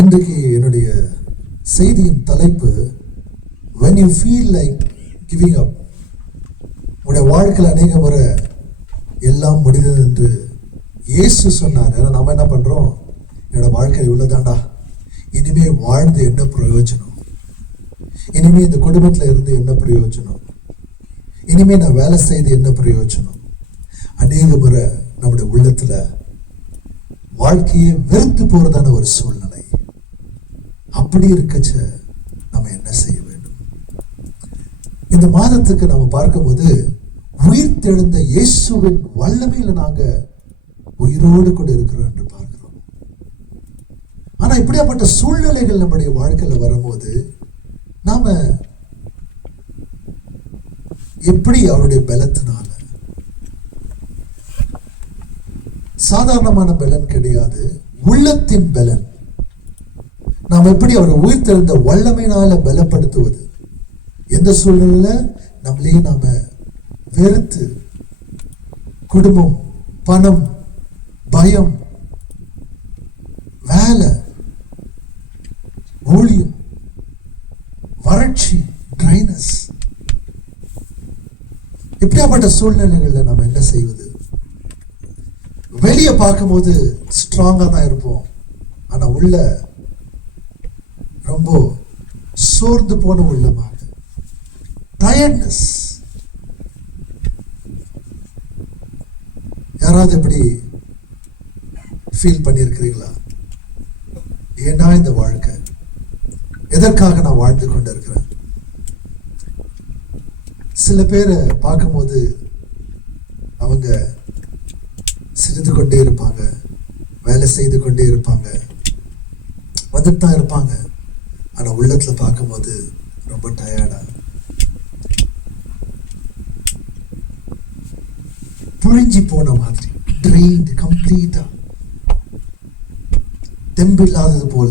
இன்றைக்கு என்னுடைய செய்தியின் தலைப்பு when you feel like giving up. உங்களுடைய வாழ்க்கையில் அநேக முறை எல்லாம் முடிந்தது என்று இயேசு சொன்னார். ஏன்னா நம்ம என்ன பண்றோம், என்னோட வாழ்க்கை இவ்வளவுதான்டா, இனிமே வாழ்ந்து என்ன பிரயோஜனம், இனிமே இந்த குடும்பத்துல இருந்து என்ன பிரயோஜனம், இனிமே நான் வேலை செய்து என்ன பிரயோஜனம். அநேக முறை நம்முடைய உள்ளத்துல வாழ்க்கையை வெறுத்து போறதான ஒரு சூழ்நிலை. அப்படி இருக்கச்ச நம்ம என்ன செய்ய வேண்டும்? இந்த மாதத்துக்கு நம்ம பார்க்கும்போது உயிர் தெழுந்த இயேசுவின் வல்லமையில நாங்க உயிரோடு கூட இருக்கிறோம் என்று பார்க்கிறோம். ஆனா இப்படியாப்பட்ட சூழ்நிலைகள் நம்முடைய வாழ்க்கையில வரும்போது நாம எப்படி அவருடைய பலத்தினால, சாதாரணமான பலன் கிடையாது, உள்ளத்தின் பலன், நாம் எப்படி அவரை உயிர் தெழுந்த வல்லமையினால பலப்படுத்துவது? எந்த சூழ்நிலையில நம்மளே நாம வெறுத்து, குடும்பம், பணம், பயம், வேலை, ஊழியம், வறட்சி, ட்ரைனஸ், இப்படியாப்பட்ட சூழ்நிலைகள்ல நம்ம என்ன செய்வது? வெளியே பார்க்கும்போது ஸ்ட்ராங்கா தான் இருப்போம், ஆனா உள்ள ரொம்ப சோர்ந்து போன உள்ளமாக, டயர்ட்னஸ். யாராவது எப்படி ஃபீல் பண்ணியிருக்கிறீங்களா? ஏன்னா இந்த வாழ்க்கை எதற்காக நான் வாழ்ந்து கொண்டு இருக்கிறேன்? சில பேரை பார்க்கும்போது அவங்க சிரித்து கொண்டே இருப்பாங்க, வேலை செய்து கொண்டே இருப்பாங்க, வந்துட்டு தான் இருப்பாங்க, ஆனா உள்ளத்துல பார்க்கும்போது ரொம்ப டயர்டா, புழிஞ்சி போன மாதிரி, ட்ரெயின்டு கம்ப்ளீட்டா, தெம்பு இல்லாதது போல,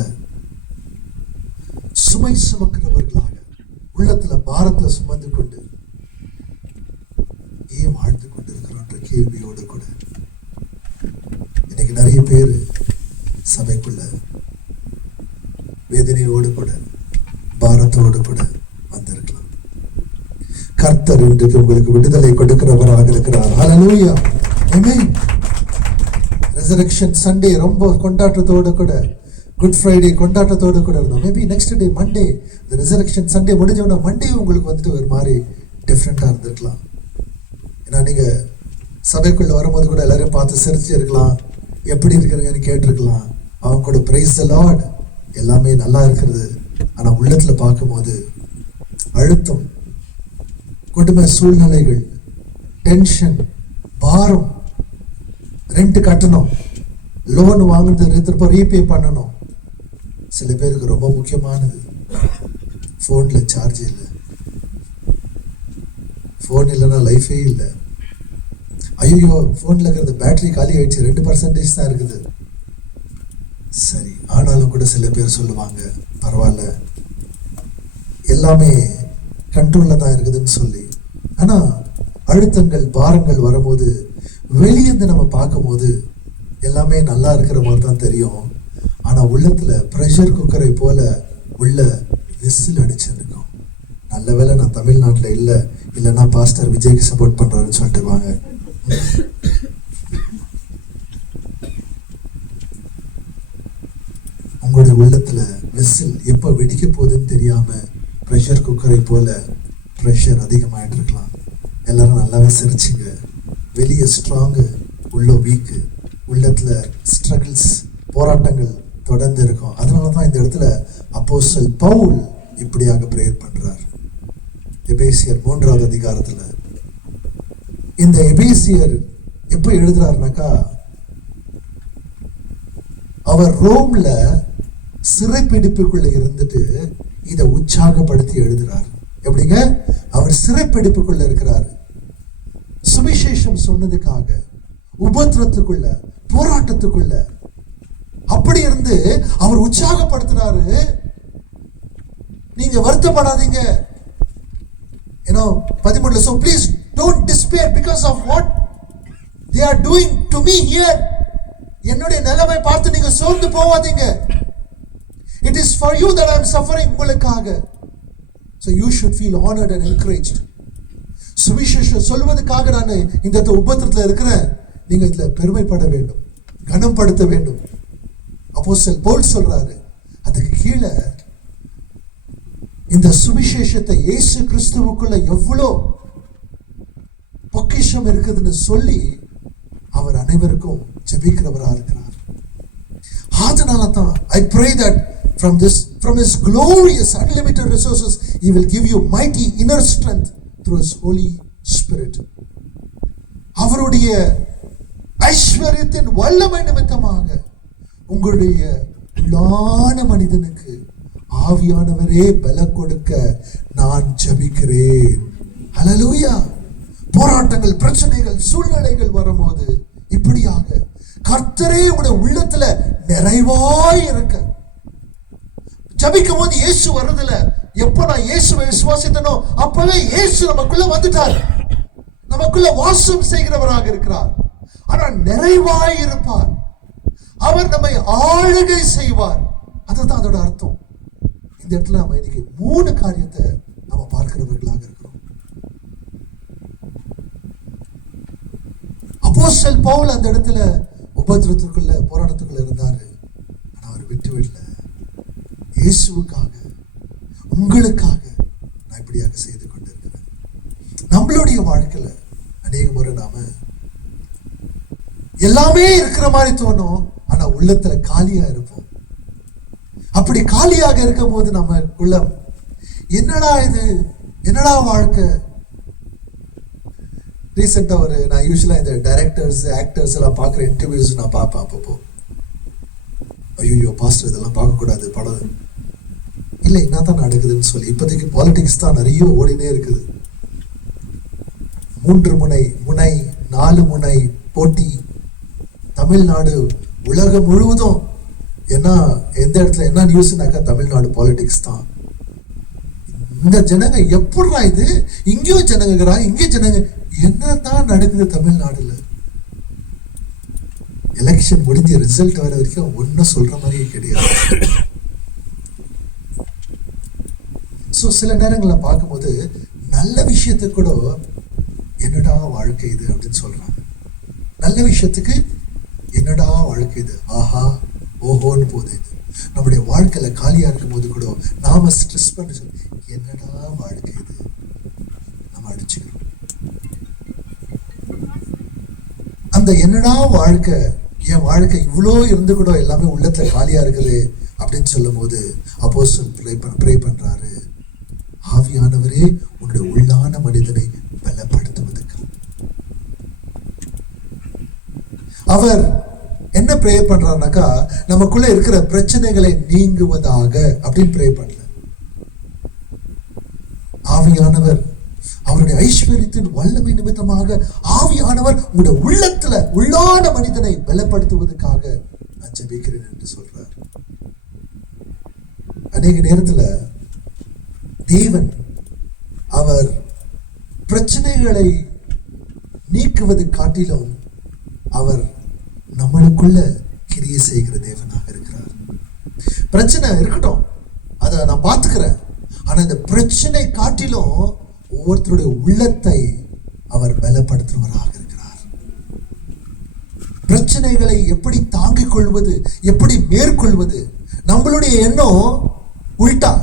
சுமை சுமக்கிறவர்களாக, உள்ளத்துல பாரத்தை சுமந்து கொண்டு ஏன் வாழ்ந்து கொண்டிருக்கிறோன்ற கேள்வியோடு கூட இன்னைக்கு நிறைய பேர் சபைக்குள்ள வேதனையோடு கூட பாரத்தோடு கூட வந்திருக்கலாம். கர்த்தர் இன்றைக்கு உங்களுக்கு விடுதலை கொடுக்கிறவராக இருக்கிறார். ஹல்லேலூயா, ஆமென். ரெசரக்ஷன் சண்டே ரொம்ப கொண்டாட்டத்தோடு கூட, குட் ஃப்ரைடே கொண்டாட்டத்தோடு கூட இருந்தோம். மேபி நெக்ஸ்ட் டே மண்டே, இந்த ரெசரக்ஷன் சண்டே முடிஞ்சவொன்னா மண்டே உங்களுக்கு வந்துட்டு ஒரு மாதிரி டிஃப்ரெண்டா இருந்திருக்கலாம். ஏன்னா நீங்க சபைக்குள்ள வரும்போது கூட எல்லாரையும் பார்த்து சிரிச்சு இருக்கலாம், எப்படி இருக்கிறீங்கன்னு கேட்டிருக்கலாம், அவங்க கூட பிரைஸ் தி லார்ட், எல்லாமே நல்லா இருக்கிறது. ஆனா உள்ளத்துல பார்க்கும்போது அழுத்தம், குடும்ப சூழ்நிலைகள், டென்ஷன், பாரம், ரெண்ட் கட்டணும், லோன் வாங்குறது திரும்ப ரீபே பண்ணணும். சில பேருக்கு ரொம்ப முக்கியமானது, போன்ல சார்ஜ் இல்லை, போன் இல்லைன்னா லைஃபே இல்லை. ஐயோ போன்ல இருக்கிறது பேட்டரி காலி ஆயிடுச்சு, 2% தான் இருக்குது. சரி, ஆனாலும் கூட சில பேர் சொல்லுவாங்க பரவாயில்ல, எல்லாமே கண்ட்ரோல்ல தான் இருக்குதுன்னு சொல்லி. ஆனா அழுத்தங்கள், பாரங்கள் வரும்போது வெளியேந்து நம்ம பார்க்கும்போது எல்லாமே நல்லா இருக்கிற மாதிரி தான் தெரியும். ஆனா உள்ளத்துல ப்ரெஷர் குக்கரை போல உள்ள விசில் அடிச்சிருக்கும். நல்ல வேளை நான் தமிழ்நாட்டில் இல்லைன்னா பாஸ்டர் விஜய்க்கு சப்போர்ட் பண்றாருன்னு சொல்லிட்டு வாங்க. உங்களுடைய உள்ளத்துல விசில் எப்ப வெடிக்க போகுதுன்னு தெரியாம ப்ரெஷர் குக்கரை போல ப்ரெஷர் அதிகமாயிட்டு இருக்கலாம். எல்லாரும் நல்லாவே சிரிச்சிங்க. வெளியே ஸ்ட்ராங்கு, உள்ள வீக்கு, உள்ளத்துல ஸ்ட்ரகிள்ஸ், போராட்டங்கள் தொடர்ந்து இருக்கும். அதனாலதான் இந்த இடத்துல அப்போஸ்தலன் பவுல் இப்படியாக பிரேயர் பண்றார். எபேசியர் 3வது அதிகாரத்துல இந்த எபேசியர் எப்ப எழுதுறாருனாக்கா, அவர் ரோம்ல சிறைப்பிடிப்புக்குள்ள இருந்துட்டு இதை உற்சாகப்படுத்தி எழுதுறாரு. எப்படிங்க? அவர் சிறைப்பிடிப்புக்குள்ள இருக்கிறாரு, சுவிசேஷம் சொன்னதுக்காக, உபத்திரத்துக்குள்ள, போராட்டத்துக்குள்ள, அப்படி இருந்து அவர் உற்சாகப்படுத்துறாரு. நீங்க வருத்தப்படாதீங்க. 13 so please don't despair because of what they are doing to me here. என்னுடைய நிலைமை பார்த்து நீங்க சோர்ந்து போவாதீங்க. It is for you that I am suffering. உங்களுக்காக. So you should feel honored and encouraged. சுவிசேஷம் சொல்வதற்காக நான் இந்த உபத்திரத்துல இருக்கிறேன். நீங்க இதுல பெருமைப்பட வேண்டும், கனப்படுத்த வேண்டும். அப்போஸ்தலன் பவுல் சொல்றாரு, அதுக்கு கீழே இந்த சுவிசேஷத்தை இயேசு கிறிஸ்துவுக்குள்ள எவ்வளோ பொக்கிஷம் இருக்குதுன்னு சொல்லி அவர் அனைவருக்கும் ஜெபிக்கிறவரா இருக்கிறார். அதனால தான் I pray that from his glorious unlimited resources he will give you mighty inner strength through his Holy Spirit. அவருடைய ஐஸ்வரியத்தின் வல்லமை நிமித்தமாக உங்களுடைய உள்ளான மனிதனுக்கு ஆவியானவரே பல கொடுக்க நான் ஜெபிக்கிறேன். ஹல்லேலூயா. போராட்டங்கள், பிரச்சனைகள், சூழ்நிலைகள் வரும்போது இப்படியாக கர்த்தரே உங்களுடைய உள்ளத்துல நிறைவாய் இருக்க ஜெபிக்கும் போது இயேசு வர்றதில்ல. எப்ப நான் இயேசுவை விசுவாசித்தனோ அப்பவே இயேசு நமக்குள்ள வந்துட்டார், நமக்குள்ள வாசம் செய்கிறவராக இருக்கிறார். ஆனால் நிறைவாய் இருப்பார், அவர் நம்மை ஆளுகை செய்வார். அதுதான் அதோட அர்த்தம். இந்த இடத்துல நம்ம இன்னைக்கு 3 காரியத்தை நம்ம பார்க்கிறவர்களாக இருக்கிறோம். அப்போஸ்தலன் பவுல் அந்த இடத்துல உபத்திரத்துக்குள்ள, போராட்டத்துக்குள்ள இருந்தாரு. ஆனா அவர் விட்டு விடல. இயேசுவுக்காக, உங்களுக்காக நான் இப்படியாக செய்து கொண்டிருக்கிறேன். நம்மளுடைய வாழ்க்கையில அநேக முறை நாம எல்லாமே இருக்கிற மாதிரி தோணும், ஆனா உள்ளத்துல காலியா இருப்போம். அப்படி காலியாக இருக்கும் போது நம்ம உள்ள என்னடா இது, என்னடா வாழ்க்கை. ரீசெண்டா நான் யூஸ்வலா இந்த டைரக்டர்ஸ், ஆக்டர்ஸ் எல்லாம் பார்க்குற இன்டர்வியூஸ் நான் பார்ப்பேன். அப்பப்போ ஐயோ பாஸ்டர் இதெல்லாம் பார்க்கக்கூடாது, படம் இல்லை என்ன தான் நடக்குதுன்னு சொல்லி. இப்போதைக்கு பாலிடிக்ஸ் தான் நிறைய ஓடினே இருக்குது. 3 முனை 4 முனை போட்டி. தமிழ்நாடு உலகம் முழுவதும் என்ன, எந்த இடத்துல என்ன நியூஸ்னாக்கா தமிழ்நாடு பாலிடிக்ஸ் தான். இந்த ஜனங்க எப்படா இது, இங்கேயும் ஜனங்க, இங்கே ஜனங்க, என்னதான் நடக்குது தமிழ்நாடுல. எலெக்ஷன் முடிஞ்ச ரிசல்ட் வர வரைக்கும் ஒன்னும் சொல்ற மாதிரியே கிடையாது. சில நேரங்களை பார்க்கும்போது நல்ல விஷயத்துக்கு கூட என்னடா வாழ்க்கை இது அப்படின்னு சொல்றாங்க. நல்ல விஷயத்துக்கு என்னடா வாழ்க்கை இது, ஆஹா ஓஹோன்னு போகுது. இது நம்முடைய வாழ்க்கையில காலியா இருக்கும் போது கூட நாம ஸ்ட்ரெஸ் பண்ணி சொல்லி என்னடா வாழ்க்கை இது நம்ம அடிச்சுக்கிறோம். அந்த என்னடா வாழ்க்கை, என் வாழ்க்கை இவ்வளோ இருந்து கூட எல்லாமே உள்ளத்துல காலியா இருக்குது அப்படின்னு சொல்லும் போது அப்போஸ்தலன் ப்ரே பண்றாரு, ஆவியானவரே உன்னுடைய உள்ளான மனிதனை பலப்படுத்துவதற்கு. அவர் என்ன ப்ரே பண்றாருனாக்கா, நமக்குள்ள இருக்கிற பிரச்சனைகளை நீங்குவதாக அப்படின்னு ப்ரே பண்ணல. ஆவியானவர் அவருடைய ஐஸ்வரியத்தின் வல்லமை நிமித்தமாக ஆவியானவர் உங்களுடைய உள்ளத்துல உள்ளான மனிதனை பலப்படுத்துவதற்காக நான் ஜெபிக்கிறேன் என்று சொல்றார். அநேக நேரத்துல தேவன் அவர் பிரச்சனைகளை நீக்குவது காட்டிலும் அவர் நம்மளுக்குள்ள கிரியை செய்கிற தேவனாக இருக்கிறார். பிரச்சனை இருக்கட்டும், அதை நான் பார்த்துக்கிறேன். ஆனா இந்த பிரச்சனை காட்டிலும் ஒவ்வொருத்தருடைய உள்ளத்தை அவர் பலப்படுத்துவராக இருக்கிறார். பிரச்சனைகளை எப்படி தாங்கிக் கொள்வது, எப்படி மேற்கொள்வது. நம்மளுடைய எண்ணம் உள்டா,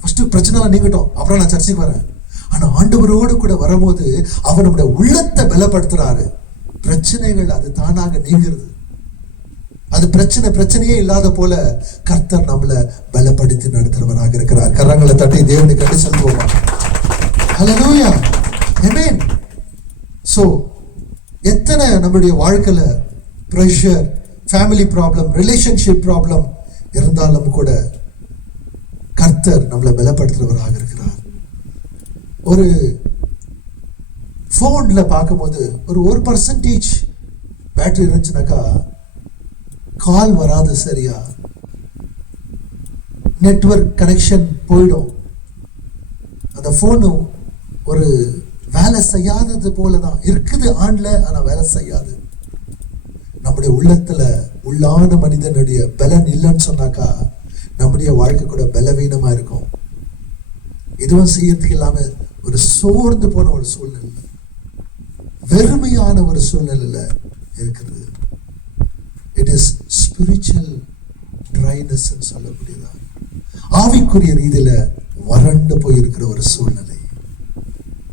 ஃபர்ஸ்ட் பிரச்சனை நீங்கட்டும் அப்புறம் நான் சர்ச்சைக்கு வரேன். ஆனா ஆண்டவரோடு கூட வரும்போது அவர் நம்முடைய உள்ளத்தை பலப்படுத்துறாரு. பிரச்சனைகள் அது தானாக நீங்கிறது. அது பிரச்சனையே இல்லாத போல கர்த்தர் நம்மளை பலப்படுத்தி நடத்துறவராக இருக்கிறார். கரங்களை தட்டி தேவனுக்கு கண்டு செலுத்துவோமா? ஹல்லேலூயா, ஆமென். சோ எத்தனை நம்முடைய வாழ்க்கையில pressure, family problem, relationship problem இருந்தாலும் கூட கர்த்தர் நம்மளை பலப்படுத்துறவராக இருக்கிறார். ஒரு போன்ல பார்க்கும்போது ஒரு 1% பேட்டரி இருந்துச்சுனாக்கா கால் வராது, சரியா நெட்வொர்க் கனெக்ஷன் போயிடும். அந்த போனு ஒரு வேலை செய்யாதது போலதான் இருக்குது, ஆன்ல ஆனா வேலை செய்யாது. நம்முடைய உள்ளத்துல உள்ளான மனிதனுடைய பலன் இல்லைன்னு சொன்னாக்கா நம்ம நம்முடைய வாழ்க்கை கூட பலவீனமா இருக்கும். எதுவும் செய்யறதுக்கு இல்லாம ஒரு சோர்ந்து போன ஒரு சூழ்நிலை, வெறுமையான ஒரு சூழ்நிலையில இருக்குது. இட் இஸ் ஸ்பிரிச்சுவல் ட்ரைனஸ் சொல்லக்கூடியதான், ஆவிக்குரிய ரீதியில வறண்டு போயிருக்கிற ஒரு சூழ்நிலை.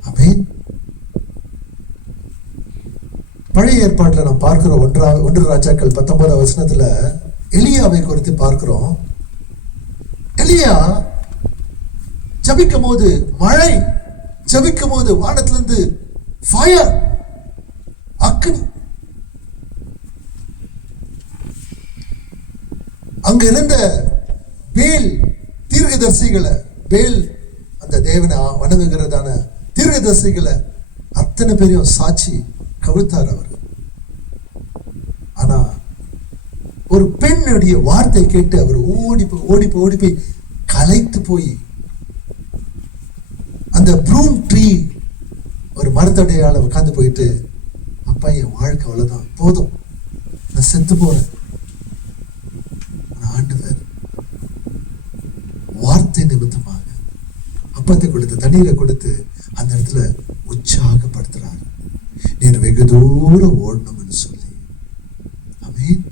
ஆமென். பழைய ஏற்பாட்டில் நாம் பார்க்கிறோம் 1 ராஜாக்கள் 19 வசனத்துல எலியாவை குறித்து பார்க்கிறோம். எலியா ஜபிக்கும் போது மழை, ஜபிக்கும் போது வானத்திலிருந்து ஃபயர், அக்னி. அங்க இருந்த பேல் தீர்க்கதரிசிகளை, பேல் அந்த தேவனை வணங்குகிறதான தீர்க்கதரிசிகளை அத்தனை பேரையும் சாட்சி கவிழ்த்தார் அவர். ஆனா ஒரு பெண்ணுடைய வார்த்தை கேட்டு அவர் ஓடி போய் களைத்து போய் அந்த ப்ரூம் ட்ரீ ஒரு மரத்தடையால உட்கார்ந்து போயிட்டு, அப்பா என் வாழ்க்கை அவ்வளவுதான், போதும், நான் செத்து போறேன். ஆண்டவர் வார்த்தை நிமித்தமாக அப்பத்தை கொடுத்து தண்ணீரை கொடுத்து அந்த இடத்துல உற்சாகப்படுத்துறாரு. நீர் வெகு தூரம் ஓடணும்னு சொல்லி. ஆமென்.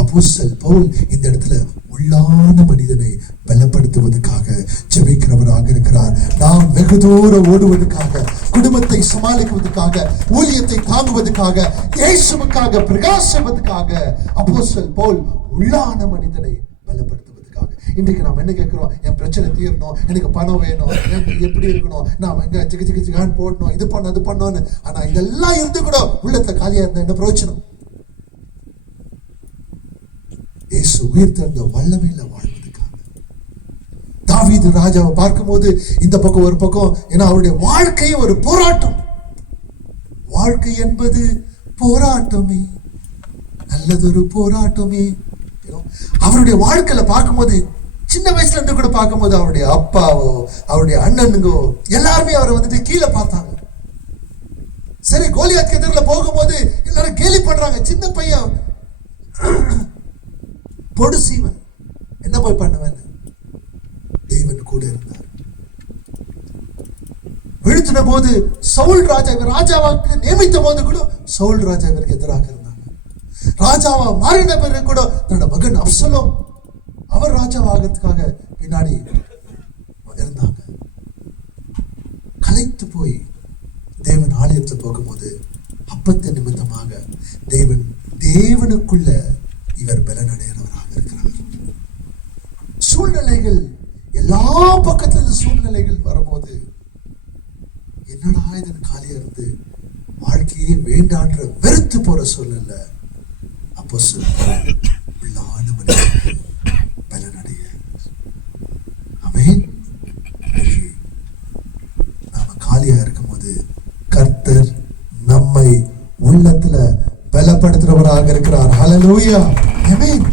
அப்போஸ்தலன் பவுல் இந்த இடத்துல உள்ளான மனிதனை பலப்படுத்துவதற்காக ஜெபிக்கிறவராக இருக்கிறார். நாம் வெகு தூரம் ஓடுவதற்காக, குடும்பத்தை சமாளிக்குவதற்காக, ஊழியத்தை தாங்குவதற்காக, இயேசுவுக்காக பிரகாசிப்பதற்காக அப்போஸ்தலன் பவுல் உள்ளான மனிதனை பலப்படுத்துவதற்காக. இன்றைக்கு நாம் என்ன கேட்கிறோம்? என் பிரச்சனை தீரணும், எனக்கு பணம் வேணும், எப்படி இருக்கணும், நான் எங்க சிக்கு போடணும், இது பண்ண அது பண்ணோன்னு. ஆனா இதெல்லாம் இருந்து கூட உள்ளத்துல காலியா இருந்தா என்ன பிரயோஜனம்? இயேசு உயிர் தெழுந்த வல்லமையில வாழ்வதற்காக. தாவீது ராஜாவை பார்க்கும்போது இந்த பக்கம் ஒரு பக்கம், ஏன்னா அவருடைய வாழ்க்கை ஒரு போராட்டம். வாழ்க்கை என்பது போராட்டமே, நல்லதொரு போராட்டமே. அவருடைய வாழ்க்கையில பார்க்கும்போது, சின்ன வயசுல இருந்து கூட பார்க்கும்போது, அவருடைய அப்பாவோ அவருடைய அண்ணனுங்கோ எல்லாருமே அவரை வந்துட்டு கீழே பார்த்தாங்க. சரி, கோலியாத் எதிரில் போகும்போது எல்லாரும் கேலி பண்றாங்க, சின்ன பையன், பொடுசீவன், என்ன போய் பண்ணுவேன்? தேவன் கூட இருந்தார். வீழ்த்தின போது சவுல் ராஜாவாக்கு நியமித்த போது கூட சவுல் ராஜா இவருக்கு எதிராக இருந்தாங்க. ராஜாவா மாறின பிறகு கூட தன்னோட மகன் அப்சலோம் அவர் ராஜாவாகிறதுக்காக பின்னாடி இருந்தாங்க. கலைத்து போய் தேவன் ஆலயத்தில் போகும்போது அப்பத்தை நிமித்தமாக தேவனுக்குள்ள இவர் பலன் அடைகிறவராக இருக்கிறார். சூழ்நிலைகள், எல்லா பக்கத்துல சூழ்நிலைகள் வரும்போது என்னடா இதன் காலியா இருந்து வாழ்க்கையே வேண்டான்ற வெறுத்து போற சூழ்நிலை, அப்போ உள்ளான மனிதன் பலன் அடைய. ஆமென். நாம காலியா இருக்கும்போது கர்த்தர் நம்மை உள்ளத்துல பலப்படுத்துறவராக இருக்கிறார். ஹல்லேலூயா. ஆமென்.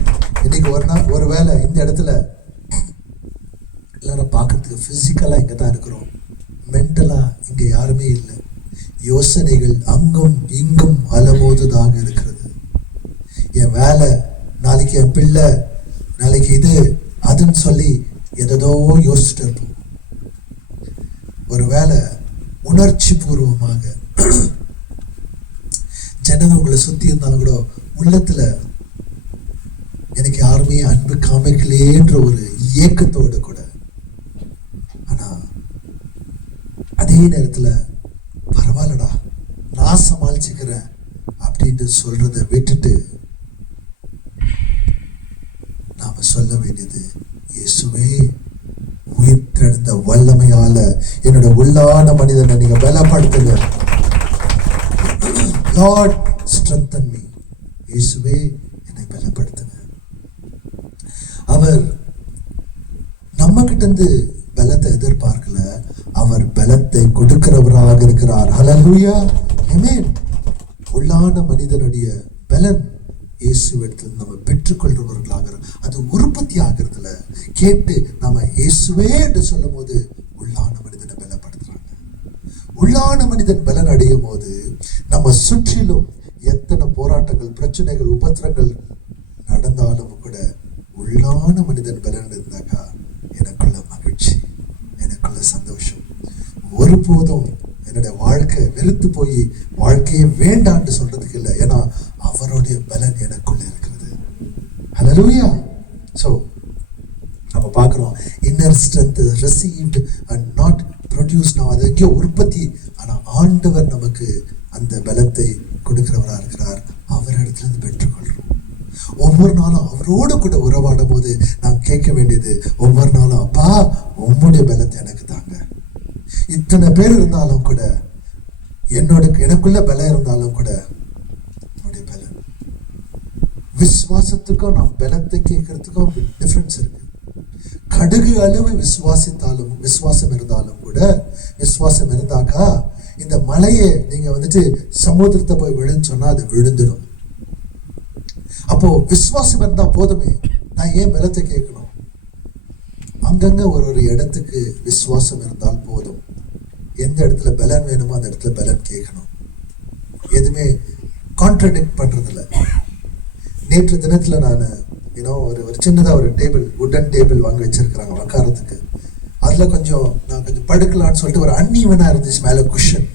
இன்னைக்கு ஒரு வேளை இந்த இடத்துல எல்லாரும் பார்க்கறதுக்கு பிசிக்கலா இங்க தான் இருக்கிறோம், மென்டலா இங்க யாருமே இல்லை. யோசனைகள் அங்கும் இங்கும் அலமோதுதாக இருக்கிறது. என் வேலை நாளைக்கு, என் பிள்ளை நாளைக்கு, இது அதுன்னு சொல்லி எதோ யோசிச்சுட்டு இருப்போம். ஒருவேளை உணர்ச்சி பூர்வமாக ஜனங்க உங்களை சுத்தி இருந்தாலும் கூட உள்ளத்துல எனக்கு யாருமே அன்பு காமிக்கலேன்ற ஒரு ஏக்கத்தோடு கூட, ஆனா அதே நேரத்துல பரவாயில்லடா நான் சமாளிச்சுக்கிறேன் அப்படின்னு சொல்றதை விட்டுட்டு நாம சொல்ல வேண்டியது, இயேசுவே உயிர் தெழுந்த வல்லமையால என்னோட உள்ளான மனிதனை நீங்க பலப்படுத்துங்க. Lord, strengthen me. இயேசுவே என்னை பலப்படுத்துங்க. அவர் நம்ம கிட்ட இருந்து பலத்தை எதிர்பார்க்கல, அவர் பலத்தை கொடுக்கிறவராக இருக்கிறார். ஹல்லேலூயா. ஆமென். உள்ளான மனிதனுடைய பலன் இயேசுவிடத்தில் நம்ம பெற்றுக்கொள்றவர்களாக, அது உற்பத்தி ஆகிறதுல கேட்டு நம்ம இயேசுவே என்று சொல்லும் போது உள்ளான மனிதனை பலப்படுத்துறாங்க. உள்ளான மனிதன் பலன் அடையும் போது நம்ம சுற்றிலும் எத்தனை போராட்டங்கள், பிரச்சனைகள், உபத்திரங்கள் நடந்தாலும் கூட உள்ளான மனிதன் பலன் இருந்தாக்கா எனக்குள்ள மகிழ்ச்சி, எனக்குள்ள சந்தோஷம். ஒருபோதும் என்னுடைய வாழ்க்கை வெறுத்து போய் வாழ்க்கையே வேண்டான்னு சொல்றதுக்கு இல்லை. ஏன்னா அவருடைய பலன் எனக்குள்ள இருக்கிறது. ஹல்லேலூயா. ஸோ நம்ம பார்க்குறோம், inner strength received and not produce. நான் அது எங்கேயோ உற்பத்தி, ஆனால் ஆண்டவர் நமக்கு அந்த பலத்தை கொடுக்கிறவராக இருக்கிறார். அவர் இடத்துல இருந்து பெற்றுக்கொள்கிறோம். ஒவ்வொரு நாளும் அவரோடு கூட உறவாடும் போது நான் கேட்க வேண்டியது ஒவ்வொரு நாளும், அப்பா உம்முடைய பலத்தை எனக்கு தாங்க. இத்தனை பேர் இருந்தாலும் கூட, எனக்குள்ள பலம் இருந்தாலும் கூட உன்னுடைய பலம். விசுவாசத்துக்கும் நான் பலத்தை கேட்கறதுக்கும் டிஃபரன்ஸ் இருக்கு. கடுகு அளவு விசுவாசம் இருந்தாலும் கூட, விசுவாசம் இருந்தாக்கா இந்த மலையை நீங்க வந்துட்டு சமுத்திரத்தை போய் விழுன்னு சொன்னா அது விழுந்துடும். அப்போ விசுவாசம் இருந்தா போதுமே, நான் ஏன் பலத்தை கேட்கணும்? அங்கங்க ஒரு இடத்துக்கு விசுவாசம் இருந்தால் போதும். எந்த இடத்துல பலன் வேணுமோ அந்த இடத்துல பலன் கேட்கணும். எதுவுமே கான்ட்ரடிக்ட் பண்றது இல்லை. நேற்று தினத்துல நான் ஒரு சின்னதா ஒரு டேபிள், வுடன் டேபிள் வாங்கி வச்சிருக்கிறாங்க உட்காரத்துக்கு. அதுல நான் கொஞ்சம் படுக்கலான்னு சொல்லிட்டு ஒரு அன்ஈவனா இருந்துச்சு. மேல குஷன்,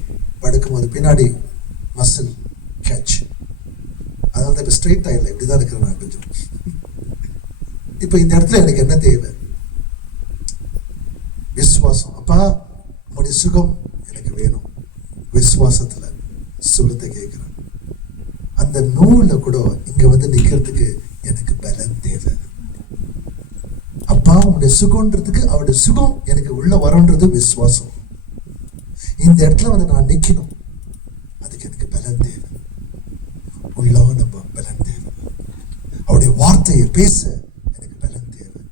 படுக்கும் போது பின்னாடி மசில் கேட்ச். அதாவது இப்ப ஸ்ட்ரெயிட்டா இல்லை, இப்படிதான் இருக்கிறேன் நான் கொஞ்சம். இப்ப இந்த இடத்துல எனக்கு என்ன தேவை? விசுவாசம். அப்பா உங்களுடைய சுகம் எனக்கு வேணும். விசுவாசத்துல சுகத்தை கேட்கிறேன். அந்த நூல்ல கூட இங்க வந்து நிக்கிறதுக்கு எனக்கு பலன் தேவை. அப்பா உங்களுடைய சுகம்ன்றதுக்கு அவருடைய சுகம் எனக்கு உள்ள வரன்றது விசுவாசம். இந்த இடத்துல வந்து நான் நிக்கணும், அதுக்கு எனக்கு பலன் தேவை. உள்ளான பலன் தேவை. அவருடைய வார்த்தையை பேச எனக்கு பலன் தேவை.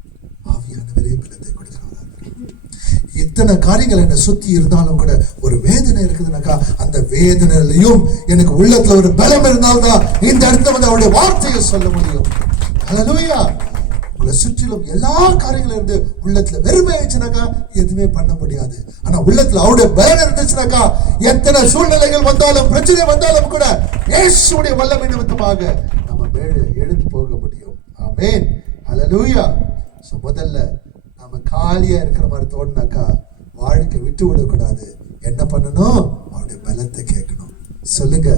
ஆவியானவரே பலத்தை கொடுக்கிறவரா. இத்தனை காரியங்கள் என்னை சுத்தி இருந்தாலும் கூட ஒரு வேதனை இருக்குதுனாக்கா, அந்த வேதனையிலையும் எனக்கு உள்ளத்துல ஒரு பலம் இருந்தால்தான் இந்த இடத்துல வந்து அவருடைய வார்த்தையை சொல்ல முடியும். ஹல்லேலூயா. உங்களை சுற்றிலும் எல்லா காரியங்களும் இருந்து உள்ளத்துல வெறுமை ஆயிடுச்சுனாக்கா எதுவுமே பண்ண முடியாது. ஆனா உள்ளத்துல அவருடைய பலம் இருந்துச்சுனாக்கா எத்தனை சூழ்நிலைகள் வந்தாலும், பிரச்சனை வந்தாலும் கூட இயேசுவுடைய வல்லமை நிமித்தமாக நம்ம மேலே எழுந்து போக முடியும். ஆமென். ஹல்லேலூயா. சோ முதல்ல நம்ம காலியா இருக்கிற மாதிரி தோணுனாக்கா வாழ்க்கை விட்டு விடக்கூடாது. என்ன பண்ணணும்? அவருடைய பலத்தை கேட்கணும். சொல்லுங்க,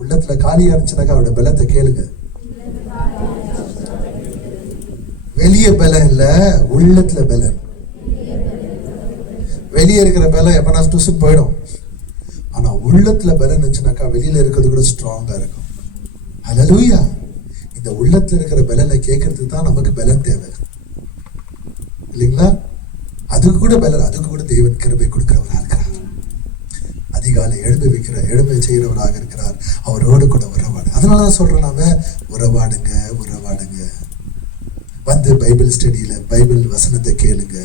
உள்ளத்துல காலியா இருந்துச்சுனாக்கா அவருடைய பலத்தை கேளுங்க. வெளியே பலம் இல்ல, உள்ளத்துல பலன். வெளியே இருக்கிற பலம் எப்ப நான் டுசன் போயிடும். ஆனா உள்ளத்துல பலன் இருந்துச்சுனாக்கா வெளியில இருக்கிறது கூட ஸ்ட்ராங்கா இருக்கும். ஹல்லேலூயா. இந்த உள்ளத்துல இருக்கிற பலனை கேட்கறதுக்கு தான் நமக்கு பலன் தேவை இல்லைங்களா? அதுக்கு கூட பலன், அதுக்கு கூட தேவன் கிருபை கொடுக்கிறவராக இருக்கிறார். அதிகாலை எழுமை செய்கிறவராக இருக்கிறார். அவரோடு கூட உறவாடு. அதனாலதான் சொல்றோம், நாம உறவாடுங்க உறவாடுங்க. வந்து பைபிள் ஸ்டடியில பைபிள் வசனத்தை கேளுங்க.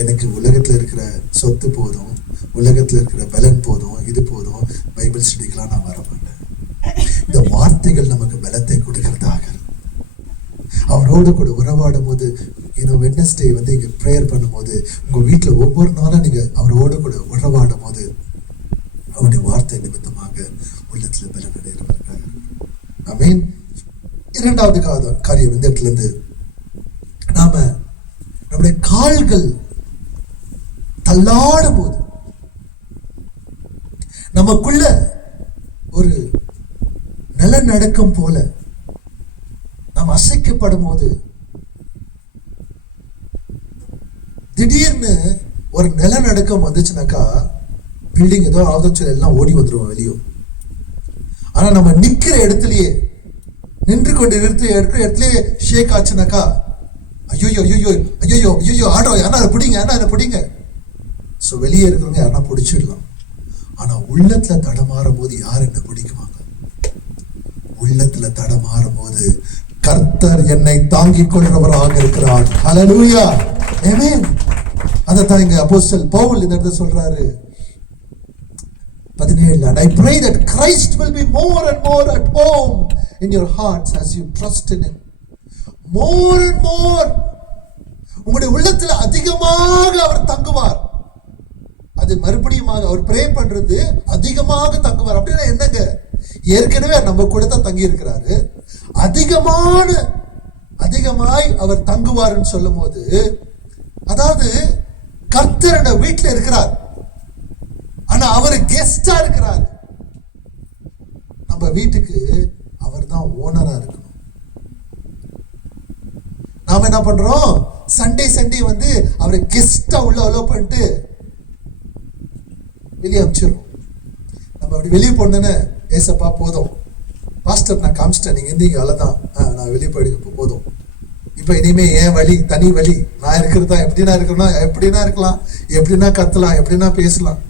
எனக்கு உலகத்துல இருக்கிற சொத்து போதும், உலகத்துல இருக்கிற பலன் போதும், இது போதும், பைபிள் ஸ்டடிக்கெல்லாம் நான் வர மாட்டேன். இந்த வார்த்தைகள் நமக்கு பலத்தை கொடுக்கிறதாக. அவரோடு கூட உறவாடும் போது, வெட்னஸ்டே வந்து இங்க ப்ரேயர் பண்ணும் போது, உங்க வீட்டுல ஒவ்வொரு நாளும் நீங்க அவரோடு கூட உறவாடும் போது அவருடைய வார்த்தை நிமித்தமாக உள்ளத்துல பலன் அடைகிறவர்கள். ஆமென். இரண்டாவது காரியம், இந்த இடத்துல இருந்து நாம நம்முடைய கால்கள் தள்ளாடும் போது, நமக்குள்ள ஒரு நிலநடுக்கம் போல நாம் அசைக்கப்படும் போது, திடீர்னு ஒரு நிலநடுக்கம் வந்துச்சுனாக்கா பில்டிங் ஏதோ ஆகுதுன்னு எல்லாம் ஓடி வந்துருவோம் வெளியே. ஆனா நம்ம நிக்கிற இடத்துலயே, நின்று கொண்டு இருக்கிற இடத்துலயே ஷேக் ஆச்சுனாக்கா, ஐயோ ஐயோ ஐயோ ஐயோ ஆடோ, யாரா அதை பிடிங்க, யாரா அதை பிடிங்க. ஸோ வெளியே இருக்கிறவங்க யாரா பிடிச்சிடலாம். ஆனா உள்ளத்துல தடமாறும் போது யார் என்ன பிடிக்குவாங்க? உள்ளத்துல தடமாறும் போது கர்த்தர் என்னை தாங்கிக் கொள்றவராக இருக்கிறார். ஹல்லேலூயா. ஆமென். அதான் இங்க அப்போஸ்தலன் பவுல் இந்த இடத்துல சொல்றாரு 17, and I pray that Christ will be more and more at home in your hearts as you trust in him. More and more உங்களுடைய உள்ளத்துல அதிகமாக அவர் தங்குவார். அது மறுபடியும் அவர் ப்ரே பண்றது அதிகமாக தங்குவார். அப்படின்னா என்னங்க? ஏற்கனவே நம்ம கூட தான் தங்கி இருக்கிறாரு. அதிகமான அதிகமாய் அவர் தங்குவார்னு சொல்லும் போது, அதாவது கர்த்தரோட வீட்டுல இருக்கிறார், ஆனா அவர் கெஸ்டா இருக்கிறார். நம்ம வீட்டுக்கு அவர் தான் ஓனரா இருக்கணும். நாம என்ன பண்றோம், சண்டே வந்து அவரை கெஸ்டா உள்ள அலோவ் பண்ணிட்டு வெளியே அனுப்பிச்சிடுறோம். நம்ம அப்படி வெளியே போனேன்னு, ஏசப்பா போதும் பாஸ்டர் நான் காமிச்சிட்டேன், நீங்க இருந்தீங்க அவ்வளவுதான், நான் வெளியே போயிடுங்க போதும், இப்ப இனிமே என் வழி தனி வழி, நான் இருக்கிறதா எப்படின்னா இருக்கணும், எப்படின்னா இருக்கலாம், எப்படின்னா கத்தலாம், எப்படின்னா பேசலாம்.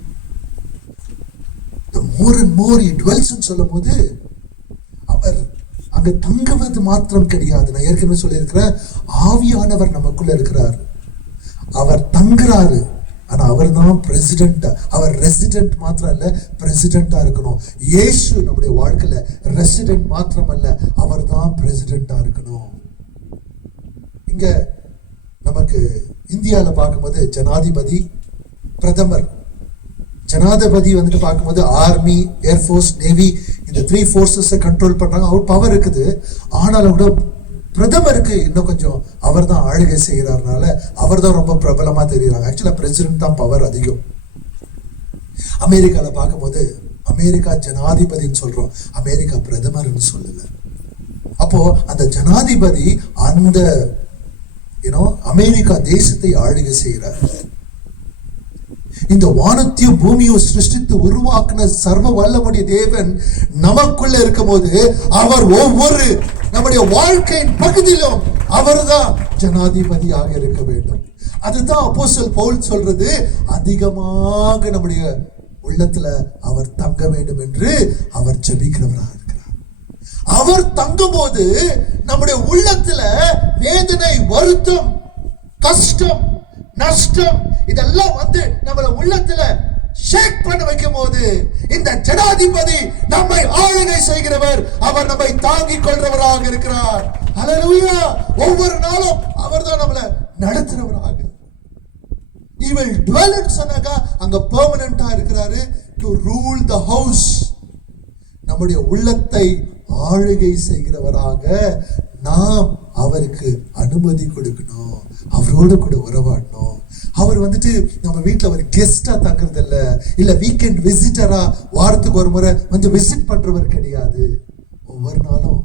The more and more he dwells ன்னு சொல்லும் போது, அவர் அங்க தங்குவது மாத்திரம் கிடையாது. நான் ஏற்கனவே சொல்லியிருக்கிறேன், ஆவியானவர் நமக்குள்ள இருக்கிறார், அவர் தங்குறாரு. ஆனா அவர் தான் பிரசிடென்ட். அவர் ரெசிடென்ட் மாத்திரம் இல்ல, பிரசிடென்டா இருக்கணும். இயேசு நம்முடைய வாழ்க்கையில ரெசிடென்ட் மாத்திரம் அல்ல, அவர் தான் பிரசிடென்டா இருக்கணும். இங்க நமக்கு இந்தியாவில் பார்க்கும்போது ஜனாதிபதி, பிரதமர். ஜனாதிபதி வந்துட்டு பார்க்கும்போது ஆர்மி, ஏர்ஃபோர்ஸ், நேவி, இந்த 3 ஃபோர்ஸஸை கண்ட்ரோல் பண்றாங்க. அவர் பவர் இருக்குது. ஆனாலும் கூட பிரதமருக்கு இன்னும் கொஞ்சம் அவர் தான் ஆளுகை செய்கிறாருனால அவர் தான் ரொம்ப பிரபலமா தெரியுறாங்க. ஆக்சுவலா பிரசிடென்ட் தான் பவர் அதிகம். அமெரிக்கால பார்க்கும்போது அமெரிக்கா ஜனாதிபதினு சொல்றோம், அமெரிக்கா பிரதமர்னு சொல்லல. அப்போ அந்த ஜனாதிபதி அந்த அமெரிக்கா தேசத்தை ஆளுகை செய்கிறார். இந்த வானத்தையும் பூமியும் சிருஷ்டித்து உருவாக்கின சர்வ வல்லமுடைய தேவன் நமக்குள்ள இருக்கும் போது, அவர் ஒவ்வொரு நம்முடைய வாழ்க்கையின் பகுதியிலும் அவர்தான் ஜனாதிபதியாக இருக்க வேண்டும். அதுதான் அப்போஸ்தலன் பவுல் சொல்றது, அதிகமாக நம்முடைய உள்ளத்துல அவர் தங்க வேண்டும் என்று அவர் ஜெபிக்கிறவராக இருக்கிறார். அவர் தங்கும் போது நம்முடைய உள்ளத்துல வேதனை, வருத்தம், கஷ்டம், நஷ்டம் இதெல்லாம் வந்து நம்மள உள்ளத்துல ஷேக் பண்ண வைக்கும் போது, இந்த ஜனாதிபதி நம்மை ஆளுகை செய்கிறவர், அவர் நம்மை தாங்கிக் கொள்றவராக இருக்கிறார். ஹல்லேலூயா! ஒவ்வொரு நாளும் அவர் தான் நம்மளை நடத்துறவராக. He will dwell ன்னு சொன்னாங்க, அங்க பெர்மனண்டா இருக்கிறாரு. to rule the house, நம்முடைய உள்ளத்தை ஆளுகை செய்கிறவராக நாம் அவருக்கு அனுமதி கொடுக்கணும், அவரோடு கூட உறவாடணும். அவர் வந்துட்டு நம்ம வீட்டுல ஒரு கெஸ்டா தங்குறது இல்ல வீக்கெண்ட் விசிட்டரா வாரத்துக்கு ஒரு முறை வந்து விசிட் பண்றவர் கிடையாது. ஒவ்வொரு நாளும்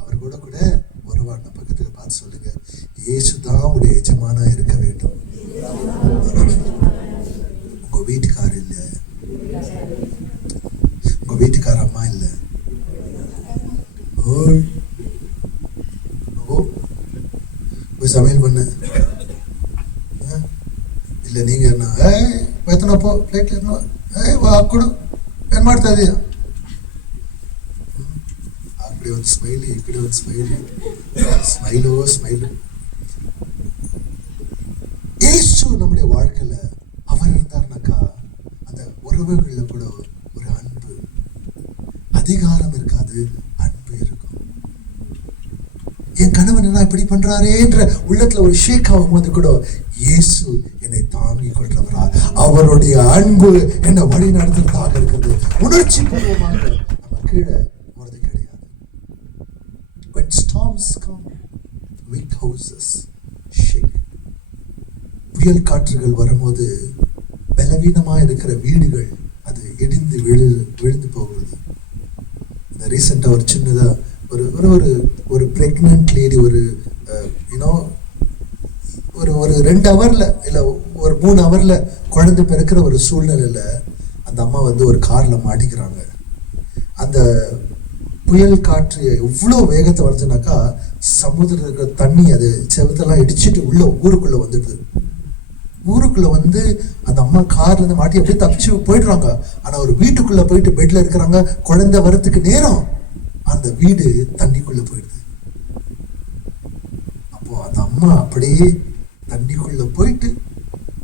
அவர் கூட கூட உறவாடணும். பக்கத்துல பார்த்து சொல்லுங்க, இயேசுதான் உடைய எஜமானா இருக்க வேண்டும். உங்க வீட்டுக்காரர் இல்ல, உங்க வீட்டுக்கார அம்மா இல்ல, சமையல் பண்ண ಇಲ್ಲ ನೀಗ ಆಯ್ತನಪ್ಪ ಪ್ಲೇಟ್ ಹಾಕೊಡು ಏನ್ ಮಾಡ್ತಾ ಇದೀಯ, ಆ ಕಡೆ ಒಂದು ಸ್ಮೈಲಿ, ಈ ಕಡೆ ಒಂದು ಸ್ಮೈಲಿ, ಸ್ಮೈಲು. ஏசு நம்முடைய வாழ்க்கையில அவர் இருந்தாருனாக்கா அந்த உறவுகள்ல கூட ஒரு அன்பு, அதிகாரம் இருக்காது, அன்பு இருக்கும். என் கணவன் என்ன இப்படி பண்றாரேன்ற உள்ளத்துல ஒரு ஷேக் ஆகும் போது கூட இயேசு என்னை தாங்கிக் கொள்றவரா, அவருடைய அன்பு என்னை வழி நடத்துறதாக இருக்கிறது. உணர்ச்சி பூர்வமாக நம்ம கீழே போறது கிடையாது. When storms come, weak houses shake. புயல் காற்றுகள் வரும்போது பலவீனமா இருக்கிற வீடுகள் அது இடிந்து விழுந்து போகிறது. இந்த ரீசெண்டா ஒரு சின்னதா ஒரு பிரெக்னன்ட் லேடி ஒரு 2 ஹவர்ல இல்ல ஒரு 3 ஹவர்ல குழந்தை பிறக்கிற ஒரு சூழ்நிலையில அந்த அம்மா வந்து ஒரு கார்ல மாட்டிக்கிறாங்க. அந்த புயல் காற்று எவ்வளவு வேகத்தை வருதுனாக்கா சமுதிர தண்ணி அது செவத்தெல்லாம் இடிச்சுட்டு உள்ள ஊருக்குள்ள வந்துடுது. ஊருக்குள்ள வந்து அந்த அம்மா கார்ல இருந்து மாட்டி அப்படியே தப்பிச்சு போயிடுறாங்க. ஆனா ஒரு வீட்டுக்குள்ள போயிட்டு பெட்ல இருக்கிறாங்க. குழந்தை வரத்துக்கு நேரம் அந்த வீடு தண்ணிக்குள்ள போயிடுது. அப்போ அந்த அம்மா அப்படியே தண்ணிக்குள்ள போயிட்டு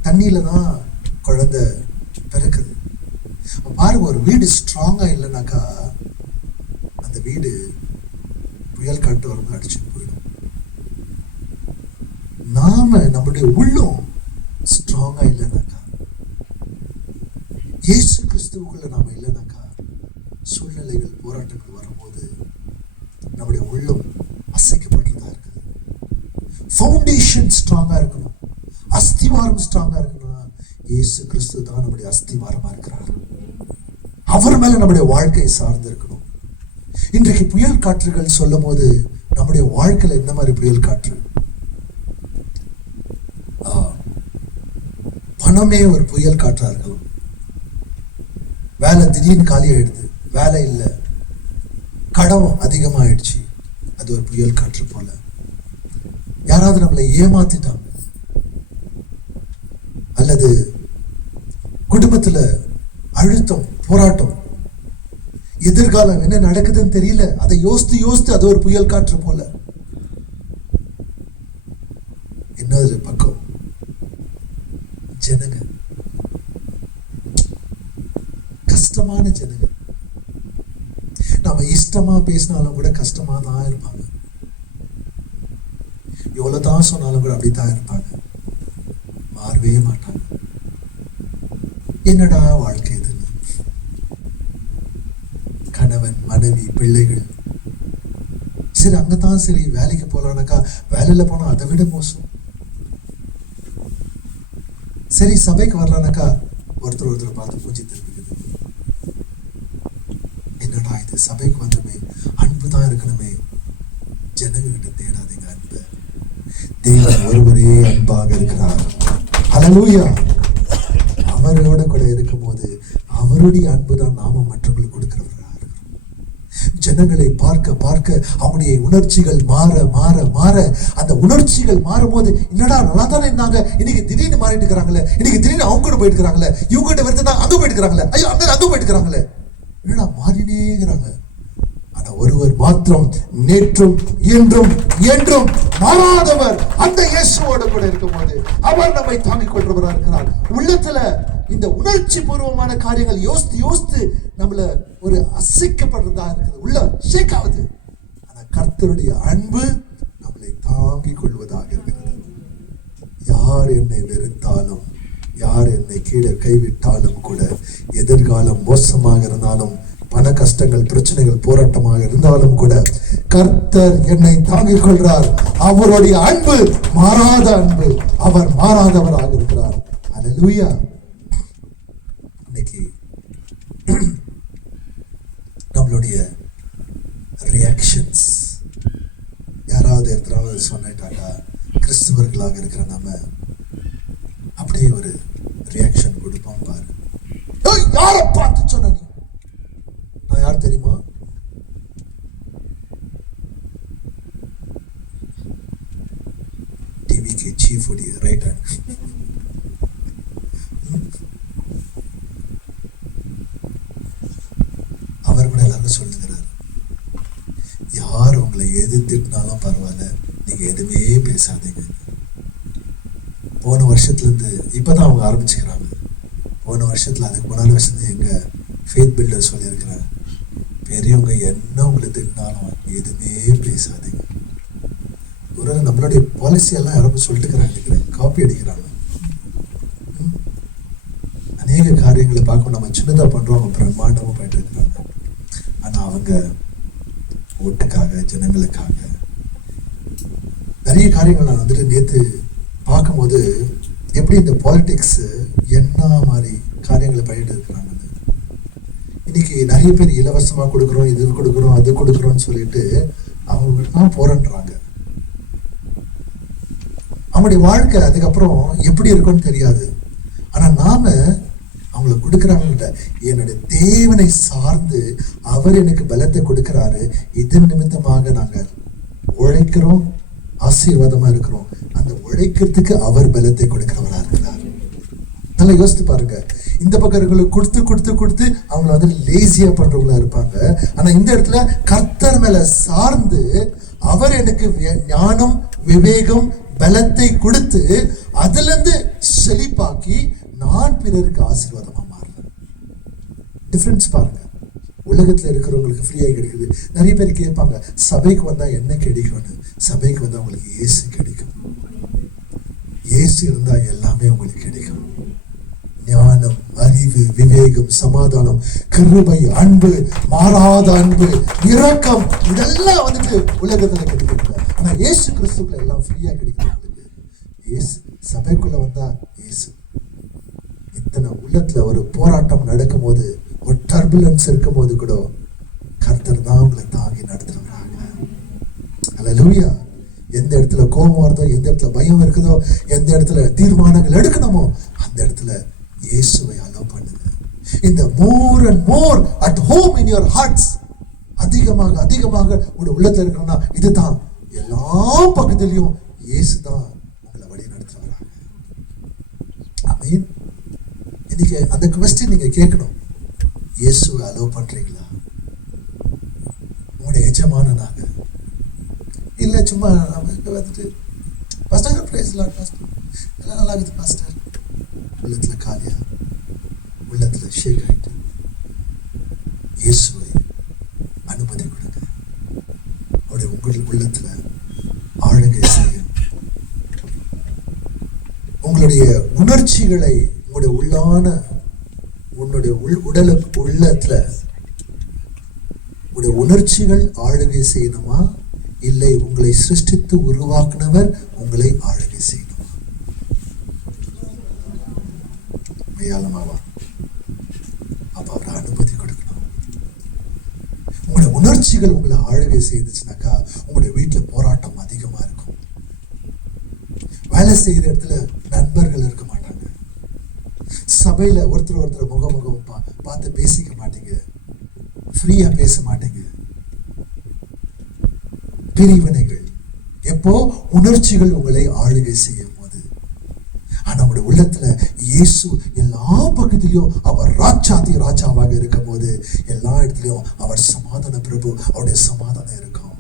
தண்ணியில தான் குழந்தை பிறக்குது. பாருங்க, ஒரு வீடு ஸ்ட்ராங்கா இல்லைனாக்கா அந்த வீடு புயல் காட்டு வரும் அடிச்சுட்டு போயிடும். நாம நம்முடைய உள்ளம் ஸ்ட்ராங்கா இல்லைனாக்கா, இயேசு கிறிஸ்துவுக்குள்ள நாம இல்லைனாக்கா, சூழ்நிலைகள் போராட்டங்கள் வரும்போது நம்முடைய உள்ளம் அசைக்கப்படுறதா இருக்குது. ஃபவுண்டேஷன் ஸ்ட்ராங்கா இருக்கணும், அஸ்திவாரம் ஸ்ட்ராங்கா இருக்கணும். இயேசு கிறிஸ்து தான் நம்முடைய அஸ்திவாரமா இருக்கிறார். அவர் மேல நம்முடைய வாழ்க்கையை சார்ந்து இருக்கணும். இன்றைக்கு புயல் காற்றுகள் சொல்லும் போது நம்முடைய வாழ்க்கையில என்ன மாதிரி புயல் காற்று? பணமே ஒரு புயல் காற்றா இருக்கலாம். வேலை திடீர்னு காலி ஆயிடுது, வேலை இல்லை, கடன் அதிகமாயிடுச்சு, அது ஒரு புயல் காற்று போல. யாராவது நம்மளை ஏமாத்திட்டாங்க, அல்லது குடும்பத்துல அழுத்தம், போராட்டம், எதிர்காலம் என்ன நடக்குதுன்னு தெரியல, அதை யோசித்து யோசித்து அது ஒரு புயல் காற்று போல. இன்னொரு பக்கம் ஜனங்க, கஷ்டமான ஜனங்க, நாம இஷ்டமா பேசினாலும் கூட கஷ்டமா தான் இருப்பாங்க. எவ்வளவுதான் சொன்னாலும் கூட அப்படித்தான் இருப்பாங்க, மாறவே மாட்டாங்க. என்னடா வாழ்க்கை இது? கணவன், மனைவி, பிள்ளைகள், சரி அங்கதான் சரி வேலைக்கு போலானாக்கா வேலையில போனா அதை விட மோசம். சரி சபைக்கு வரலானாக்கா ஒருத்தர் பார்த்து பூஜை தெரிவிக்குது. என்னடா இது, சபைக்கு வந்துமே அன்பு தான் இருக்கணுமே. ஜனங்க கிட்ட தேடாதீங்க அன்பு. தேவன் ஒருவரே அன்பாக இருக்கிறார். ஹல்லேலூயா. அவரோட கூட இருக்கும் போது அவருடைய அன்பு தான் நாம மற்றவங்களுக்கு கொடுக்கிறவர்களா இருக்கிறோம். ஜனங்களை பார்க்க பார்க்க அவங்களுடைய உணர்ச்சிகள் மாற மாற மாற, அந்த உணர்ச்சிகள் மாறும் போது என்னடா நல்லா தானே இருந்தாங்க, இன்னைக்கு திடீர்னு மாறிட்டு இருக்கிறாங்களே, இன்னைக்கு திடீர்னு அவங்க கூட போயிட்டு இருக்கிறாங்களே, இவங்க கிட்ட வருதுன்னா அங்க போயிட்டு இருக்கிறாங்களே, ஐயோ அங்க போயிட்டு இருக்கிறாங்களே, என்னடா மாறினே இருக்கிறாங்க. ஆனா ஒருவர் மாத்திரம் நேற்றும் இன்றும் என்றும் மாறாதவர். அந்த இயேசுவோட கூட இருக்கும்போது அவர் நம்மை தாங்கிக் கொள்றவரா இருக்கிறார். உள்ளத்துல இந்த உணர்ச்சி பூர்வமான காரியங்கள் யோசித்து யோசித்து நம்மள ஒரு அசைக்கப்படுறதா இருக்குது, உள்ள ஷேக் ஆகுது. ஆனா கர்த்தருடைய அன்பு நம்மளை தாங்கிக் கொள்வதாக இருக்கிறது. யார் என்னை வெறுத்தாலும், யார் என்னை கீழே கைவிட்டாலும் கூட, எதிர்காலம் மோசமாக இருந்தாலும், பண கஷ்டங்கள், பிரச்சனைகள், போராட்டமாக இருந்தாலும் கூட கர்த்தர் என்னை தாங்கிக் கொள்றார். அவருடைய அன்பு மாறாத அன்பு, அவர் மாறாதவராக இருக்கிறார். ஹல்லேலூயா. இன்னைக்கு நம்மளுடைய ரியாக்ஷன்ஸ், யாராவது எதாவது சொன்னாக்கா கிறிஸ்தவர்களாக இருக்கிற நாம அப்படியே ஒரு ரியாக்ஷன் கொடுப்போம். பாரு, யாரை பார்த்து சொன்ன நீ? நான் யார் தெரியுமா? டிவிக்கு சீஃப் உடைய ரைட் ஹேண்ட். அவர் கூட எல்லாரும் சொல்லுகிறார், யார் உங்களை எது திட்டினாலும் பரவாயில்ல, நீங்க எதுவுமே பேசாதீங்க. போன வருஷத்துல இருந்து இப்பதான் அவங்க ஆரம்பிச்சுக்கிறாங்க. போன வருஷத்துல அதுக்கு முன்னாடி வருஷத்துல எங்க ஃபேத் பில்டர் சொல்லியிருக்கிறாங்க, பெரியவங்க என்ன உங்களை திட்டினாலும் எதுவுமே பேசாதீங்க. ஒரு நம்மளுடைய பாலிசி எல்லாம் யாரும் சொல்லிட்டுக்கிறாங்க, காப்பி அடிக்கிறாங்க. அநேக காரியங்களை பார்க்க நம்ம சின்னதா பண்றோம், அவங்க பிரம்மாண்டமா போயிட்டு இருக்கிறாங்க. ஆனா அவங்க ஓட்டுக்காக, ஜனங்களுக்காக நிறைய காரியங்கள் நான் வந்துட்டு நேத்து பார்க்கும்போது எப்படி இந்த பாலிடிக்ஸ் என்ன மாதிரி காரியங்களை பண்ணிட்டு இருக்கிறாங்க. இன்னைக்கு நிறைய பேர் இலவசமா கொடுக்குறோம், இது கொடுக்குறோம், அது கொடுக்குறோம்னு சொல்லிட்டு அவங்க தான் போராடுறாங்க. அவங்களுடைய வாழ்க்கை அதுக்கப்புறம் எப்படி இருக்கும்னு தெரியாது. ஆனா நாம அவங்களை கொடுக்குறாங்க, என்னுடைய தேவனை சார்ந்து அவர் எனக்கு பலத்தை கொடுக்கிறாரு, இதன் நிமித்தமாக நாங்க உழைக்கிறோம், ஆசீர்வாதமா இருக்கிறோம். அந்த உழைக்கிறதுக்கு அவர் பலத்தை கொடுக்கிறவரா இருக்கிறார். நல்லா யோசித்து பாருங்க. இந்த பக்கம் இருக்கிறவங்களுக்கு கொடுத்து கொடுத்து கொடுத்து அவங்களை வந்து லேசியா பண்றவங்களா இருப்பாங்க. ஆனா இந்த இடத்துல கர்த்தர் மேல சார்ந்து அவர் எனக்கு ஞானம், விவேகம், பலத்தை கொடுத்து அதுல இருந்து செழிப்பாக்கி நான் பிறருக்கு ஆசீர்வாதமா மாறுறேன். டிஃபரன்ஸ் பாருங்க. உலகத்துல இருக்கிறவங்களுக்கு ஃப்ரீயா கிடைக்குது. நிறைய பேர் கேட்பாங்க, சபைக்கு வந்தா என்ன கிடைக்கும்னு. சபைக்கு வந்தா உங்களுக்கு இயேசு கிடைக்கும். இயேசு இருந்தா எல்லாமே உங்களுக்கு கிடைக்கும். ஞானம், அறிவு, விவேகம், சமாதானம், கிருபை, அன்பு, மாறாத அன்பு, இரக்கம், இதெல்லாம் வந்துட்டு உலகத்துல கிடைக்கும். ஆனா இயேசு கிறிஸ்துக்குள்ள எல்லாம் ஃப்ரீயா கிடைக்கும். இயேசு சபைக்குள்ள வந்தா இயேசு. இத்தனை உள்ளத்துல ஒரு போராட்டம் நடக்கும் போது, ஒரு டர்புலன்ஸ் இருக்கும் போது கூட கர்த்தர் தான் உங்களை தாங்கி நடத்துறாங்க. அல்லேலூயா. எந்த இடத்துல கோபம் வருதோ, எந்த இடத்துல பயம் இருக்குதோ, எந்த இடத்துல தீர்மானங்கள் எடுக்கணுமோ அந்த இடத்துல இயேசுவை அலோவ் பண்ணுங்க. இந்த more and more at home in your hearts, அதிகமாக அதிகமாக உங்களுடைய உள்ளத்துல இருக்கணும்னா இதுதான். எல்லா பக்கத்திலையும் இயேசு தான் உங்களை வழி நடத்துறாங்க. ஆமென். இன்னைக்கு அந்த क्वेश्चन நீங்க கேட்கணும். இயேசுவை அலோவ் பண்றீங்களா உங்களுடைய எஜமானனாக? இல்ல சும்மா வந்துட்டு பாஸ்டர் பிரைஸ் லார்ட் பாஸ்டர் எல்லாம் நல்லா இருக்குது பாஸ்டர், உள்ளத்துல காலியா, உள்ளத்துல ஷேக் ஆயிட்டு இயேசுவை அனுமதி கொடுங்க. அவருடைய உங்களுடைய உள்ளத்துல ஆளுகை செய்யும். உங்களுடைய உணர்ச்சிகளை உங்களுடைய உன்னுடைய உடலுக்கு உள்ளத்துல உங்களுடைய உணர்ச்சிகள் ஆளுகை செய்யணுமா, இல்லை உங்களை சிருஷ்டித்து உருவாக்குனவர் உங்களை ஆளுகை செய்யணுமா? மெய்யாலமாவா? அப்ப அவர் அனுமதி கொடுக்கணும். உங்களுடைய உணர்ச்சிகள் உங்களை ஆளுகை செய்துச்சுனாக்கா உங்களுடைய வீட்டுல போராட்டம் அதிகமா இருக்கும். வேலை செய்யற இடத்துல நண்பர்கள் இருக்க மாட்டாங்க. சபையில ஒருத்தர் முகமுகம் பார்த்து பேசிக்க மாட்டீங்க. ஃப்ரீயா பேச மாட்டீங்க. பிரிவினைகள் எப்போ? உணர்ச்சிகள் உங்களை ஆளுகை செய்யும் போது. ஆனா உங்களுடைய உள்ளத்துல இயேசு எல்லா பக்கத்திலையும் அவர் ராஜாவாக இருக்கும் போது எல்லா இடத்துலயும் அவர் சமாதான பிரபு, அவருடைய சமாதானம் இருக்கும்.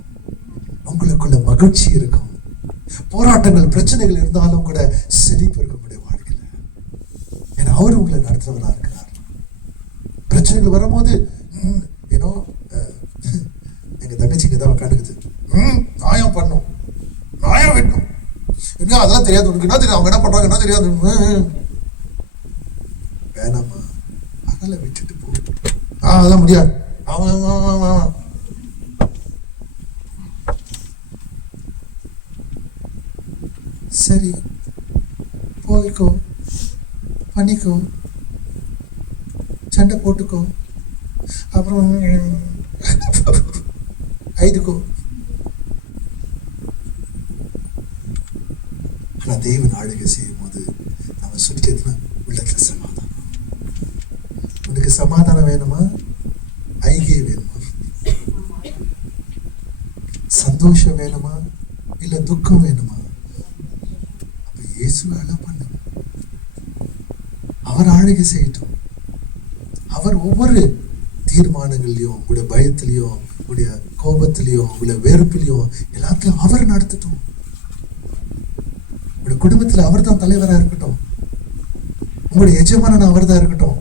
உங்களுக்குள்ள மகிழ்ச்சி இருக்கும். போராட்டங்கள் பிரச்சனைகள் இருந்தாலும் கூட செழிப்பு இருக்கும் உங்களுடைய வாழ்க்கையில. ஏன்னா அவர் உங்களை நடத்துறவரா இருக்கிறார். பிரச்சனைகள் வரும்போது ஏன்னோ எங்க தங்கச்சிங்க தான் உட்காந்துக்குது, நியாயம் பண்ணும், நியாயம் வெட்டும், என்ன அதெல்லாம் தெரியாது, உனக்கு என்ன தெரியும், அவங்க என்ன பண்றாங்க என்ன தெரியாது. வேணாமா, அதெல்லாம் விட்டுட்டு போ. அதெல்லாம் முடியாது. சரி போய்க்கோ, பண்ணிக்கோ, சண்டை போட்டுக்கோ, அப்புறம் ஐதுக்கோ. ஆனா தேவன் ஆளுகை செய்யும் போது நம்ம சொல்லிட்டு உள்ளத்துல சமாதானம். உனக்கு சமாதானம் வேணுமா? ஐகிய வேணுமா? சந்தோஷம் வேணுமா? இல்ல துக்கம் வேணுமா? அப்ப இயேசுவை அலோவ் பண்ணுங்க. அவர் ஆளுகை செய்யட்டும். அவர் ஒவ்வொரு தீர்மானங்கள்லயும், உங்களுடைய பயத்திலையும், உங்களுடைய கோபத்திலையும், உங்களுடைய வெறுப்பிலையும் எல்லாத்தையும் அவர் நடத்தட்டும். உங்களுடைய குடும்பத்துல அவர் தான் தலைவரா இருக்கட்டும். உங்களுடைய எஜமானன் அவர் தான் இருக்கட்டும்.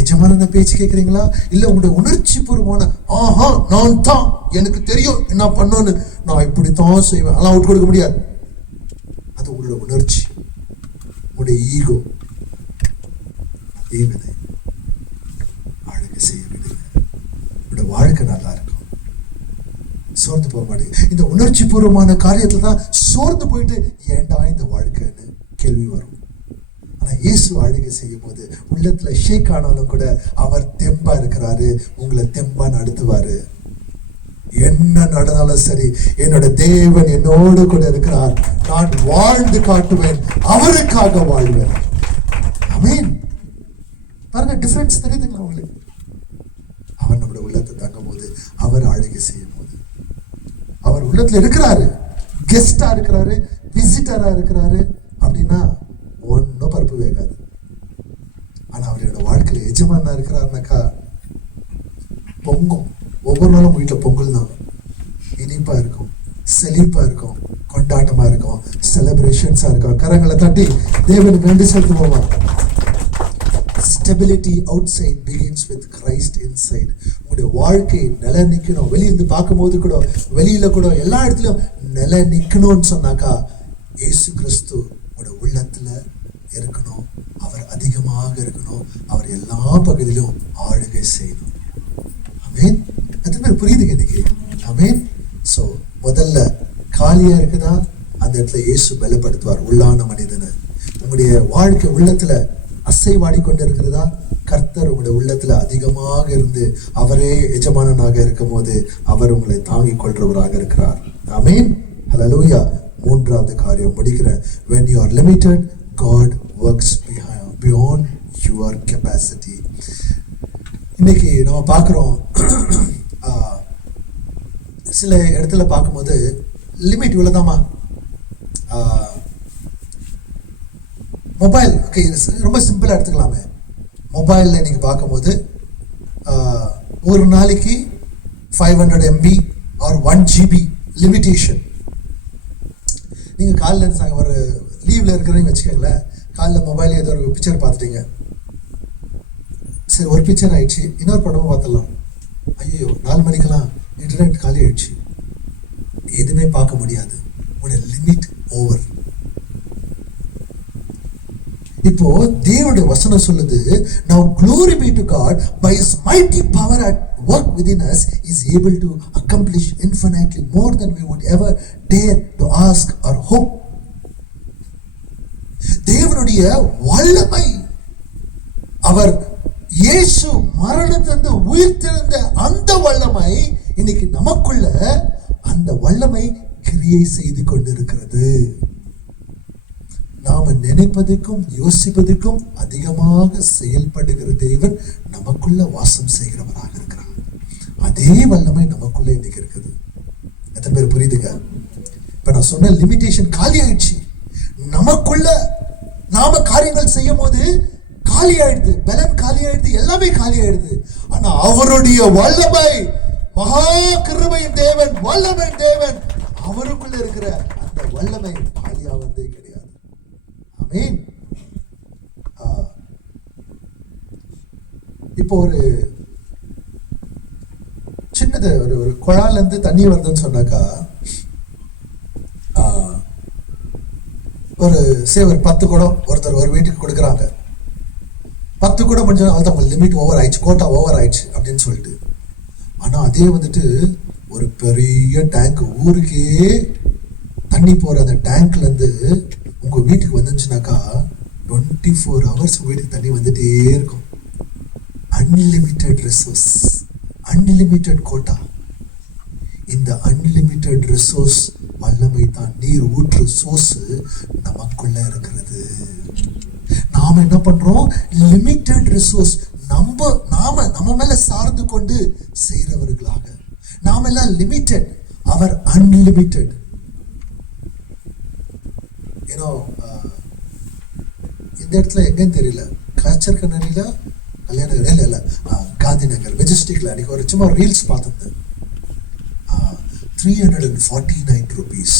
எஜமான பேச்சு கேட்கிறீங்களா? இல்ல உங்களுடைய உணர்ச்சி பூர்வமான ஆஹா நான் தான், எனக்கு தெரியும் என்ன பண்ணணும்னு, நான் இப்படித்தான் செய்வேன், அதெல்லாம் விட்டு கொடுக்க முடியாது. அது உங்களுடைய உணர்ச்சி, உங்களுடைய ஈகோ. தேவனை ஆளுகை செய்ய விடுங்க. உங்களுடைய வாழ்க்கை நல்லா இருக்கும். சோர்ந்து போக மாட்டேங்குது. இந்த உணர்ச்சி பூர்வமான காரியத்துல தான் சோர்ந்து போயிட்டு ஏண்டா இந்த வாழ்க்கைன்னு கேள்வி வரும். ஆனா இயேசு ஆளுகை செய்யும் போது உள்ளத்துல ஷேக் ஆனாலும் கூட அவர் தெம்பா இருக்கிறாரு, உங்களை தெம்பா நடத்துவாரு. என்ன நடந்தாலும் சரி, என்னோட தேவன் என்னோடு கூட இருக்கிறார், நான் வாழ்ந்து காட்டுவேன், அவருக்காக வாழ்வேன். ஆமென். பாருங்க டிஃபரன்ஸ் தெரியுதுங்களா உங்களுக்கு? அவர் நம்முடைய உள்ளத்தை தங்கும் போது, அவர் ஆளுகை செய்யும் போது, அவர் உள்ளத்துல இருக்கிறாரு, கெஸ்டா இருக்கிறாரு, விசிட்டரா இருக்கிறாரு அப்படின்னா ஒன்னும் பருப்பு வேகாது. ஆனா அவரோட வாழ்க்கையில எஜமானா இருக்கிறாருனாக்கா பொங்கும். ஒவ்வொரு நாளும் வீட்டுல பொங்கல் தான், இனிப்பா இருக்கும், செழிப்பா இருக்கும், கொண்டாட்டமா இருக்கும், செலிப்ரேஷன்ஸா இருக்கும். கரங்களை தட்டி தேவனுக்கு நன்றி செலுத்துவோமா? Stability outside begins with Christ inside. உங்களுடைய வாழ்க்கை நிலை நிக்கணும். வெளியிருந்து பார்க்கும்போது கூட, வெளியில கூட, எல்லா இடத்துலயும் நிலை நிக்கணும்னு சொன்னாக்கா இயேசு கிறிஸ்து உங்களுடைய உள்ளத்துல இருக்கணும். அவர் அதிகமாக இருக்கணும். அவர் எல்லா பகுதியிலும் ஆளுகை செய்யணும். ஆமென். அது மாதிரி புரியுதுங்க இன்னைக்கு? ஆமென். சோ முதல்ல காலியா இருக்குதா, அந்த இடத்துல இயேசு பலப்படுத்துவார் உள்ளான மனிதனை. உங்களுடைய வாழ்க்கை உள்ளத்துல அசைவாடி கொண்டு இருக்கிறதா, கர்த்தர் உங்களுடைய உள்ளத்துல அதிகமாக இருந்து அவரே எஜமானனாக இருக்கும் போது அவர் உங்களை தாங்கிக் கொள்றவராக இருக்கிறார். ஆமென், ஹல்லேலூயா. மூன்றாவது காரியம் முடிக்கிறேன். when you are limited, God works beyond your capacity. இன்னைக்கு நம்ம பார்க்குறோம், சில இடத்துல பார்க்கும்போது லிமிட் இவ்வளோதாம்மா. மொபைல் ஓகே, ரொம்ப சிம்பிளாக எடுத்துக்கலாமே. மொபைலில் நீங்கள் பார்க்கும்போது ஒரு நாளைக்கு 500 MB ஆர் 1 GB லிமிட்டேஷன். நீங்கள் காலையில் ஒரு லீவில் இருக்கிறீங்க வச்சுக்கோங்களேன், காலையில் மொபைலில் ஏதோ ஒரு பிக்சர் பார்த்துட்டீங்க, சரி ஒரு பிக்சர் ஆயிடுச்சு, இன்னொரு படமும் பார்த்துடலாம், ஐயோ 4 மணிக்கெல்லாம் இன்டர்நெட் காலி ஆயிடுச்சு, எதுவுமே பார்க்க முடியாது. உடைய லிமிட் ஓவர். இப்போ தேவனுடைய வசனம் சொல்லுது, now glory be to God, by his mighty power at work within us is able to accomplish infinitely more than we would ever dare to ask or hope. தேவனுடைய வல்லமை, அவர் இயேசு மரணத்திலிருந்து உயிர்த்தெழுந்த அந்த வல்லமை இன்னைக்கு நமக்குள்ள அந்த வல்லமை கிரியை செய்து கொண்டிருக்கிறது. நாம நினைப்பதற்கும் யோசிப்பதற்கும் அதிகமாக செயல்படுகிற தேவன் நமக்குள்ள வாசம் செய்கிறவராக இருக்கிறார். அதே வல்லமை நமக்குள்ள இன்னைக்கு இருக்குது. எத்தனை பேர் புரியுதுங்க? இப்ப நான் சொன்ன லிமிட்டேஷன் காலி ஆயிடுச்சு. நமக்குள்ள நாம காரியங்கள் செய்யும் போது காலி ஆயிடுது, பலன் காலி ஆயிடுது, எல்லாமே காலி ஆயிடுது. ஆனா அவருடைய வல்லமை, மகா கிருபையின் தேவன், வல்லமை தேவன், அவருக்குள்ள இருக்கிற அந்த வல்லமை காலியாவதே கிடையாது. ஆமென். இப்போ ஒரு சின்னது ஒரு குழாயில இருந்து தண்ணி வருதுன்னு சொன்னாக்கா, ஒரு 10 குடம் ஒருத்தர் ஒரு வீட்டுக்கு கொடுக்குறாங்க. 10 குடம் முடிஞ்சா அவங்க லிமிட் ஓவர் ஆயிடுச்சு, கோட்டா ஓவர் ஆயிடுச்சு அப்படின்னு சொல்லிட்டு. ஆனா அதே வந்துட்டு ஒரு பெரிய டேங்க், ஊருக்கே தண்ணி போற அந்த டேங்க்ல இருந்து உங்க வீட்டுக்கு வந்துச்சுனாக்கா 24 hours வீட்டுக்கு தண்ணி வந்துட்டே இருக்கும். Unlimited resource, unlimited quota. இந்த அன்லிமிட்டெட் ரிசோர்ஸ் வல்லமை தான், நீர் ஊற்று சோர்ஸ் நமக்குள்ள இருக்கிறது. நாம என்ன பண்றோம்? லிமிட்டெட் ரிசோர்ஸ் நாம மேல சார்ந்து கொண்டு செய்கிறவர்களாக. நாம எல்லாம் லிமிட்டெட், அவர் அன்லிமிட்டெட். ஏன்னோ இந்த இடத்துல எங்கன்னு தெரியல, காச்சர் கண்ணனில கல்யாணம் இல்ல காந்தி நகர் மெஜஸ்டிக்ல அன்னைக்கு ஒரு சும்மா ரீல்ஸ் பார்த்துருந்தேன். 349 rupees,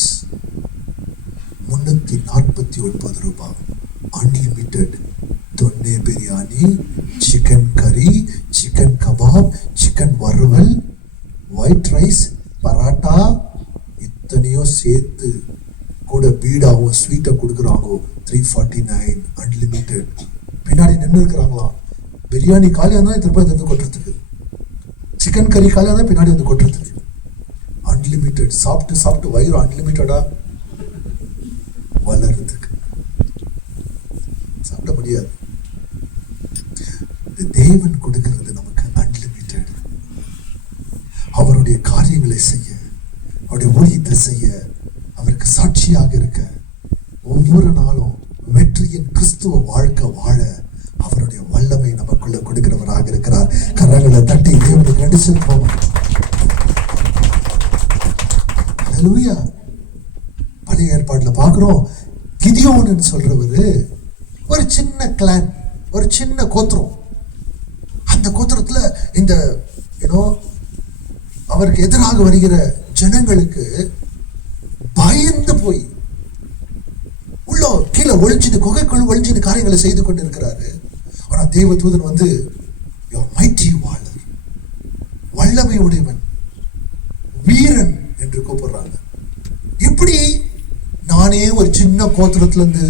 349 ரூபாய், அன்லிமிட்டெட். தொன்னே பிரியாணி, சிக்கன் கறி, சிக்கன் கபாப், சிக்கன் வறுவல், ஒயிட் ரைஸ், பராட்டா, இத்தனையோ சேர்த்து கூட பீடாவும் ஸ்வீட்டை கொடுக்குறாங்க. 349 அன்லிமிட்டெட். பின்னாடி நின்று இருக்கிறாங்களாம், பிரியாணி காலியாக இருந்தால் திருப்பி வந்து கொட்டுறதுக்கு, சிக்கன் கறி காலியாக இருந்தால் பின்னாடி வந்து கொட்டுறதுக்கு. அன்லிமிட்டெட். சாப்பிட்டு சாப்பிட்டு வயிறு அன்லிமிட்டடா வளர்றதுக்கு சாப்பிட முடியாது. தேவன் கொடுக்கிறது நமக்கு அன்லிமிட்டெட். அவருடைய காரியங்களை செய்ய, அவருடைய ஊழியத்தை செய்ய, அவருக்கு சாட்சியாக இருக்க, ஒவ்வொரு நாளும் வெற்றியின் கிறிஸ்துவ வாழ்க்கை வாழ அவருடைய வல்லமை நமக்குள்ள கொடுக்கிறவராக இருக்கிறார். கரங்களை தட்டி தேவனுக்கு நன்றி சொல்லுவோம். ஹல்லேலூயா. பழைய ஏற்பாட்டுல பார்க்கிறோம், கிதியோன்னு சொல்றவரு ஒரு சின்ன கிளான், ஒரு சின்ன கோத்திரம். அந்த கோத்திரத்துல இந்த அவருக்கு எதிராக வருகிற ஜனங்களுக்கு பயந்து போய் உள்ள கீழே ஒழிஞ்சிட்டு, குகைக்குள் ஒழிஞ்சிட்டு காரியங்களை செய்து கொண்டு இருக்கிறாரு. ஆனா தேவ தூதன் வந்து மைட்டி வாழர், வல்லமை உடையவன், வீரன் என்று கூப்பிடுறாங்க. எப்படி நானே ஒரு சின்ன கோத்திரத்துல இருந்து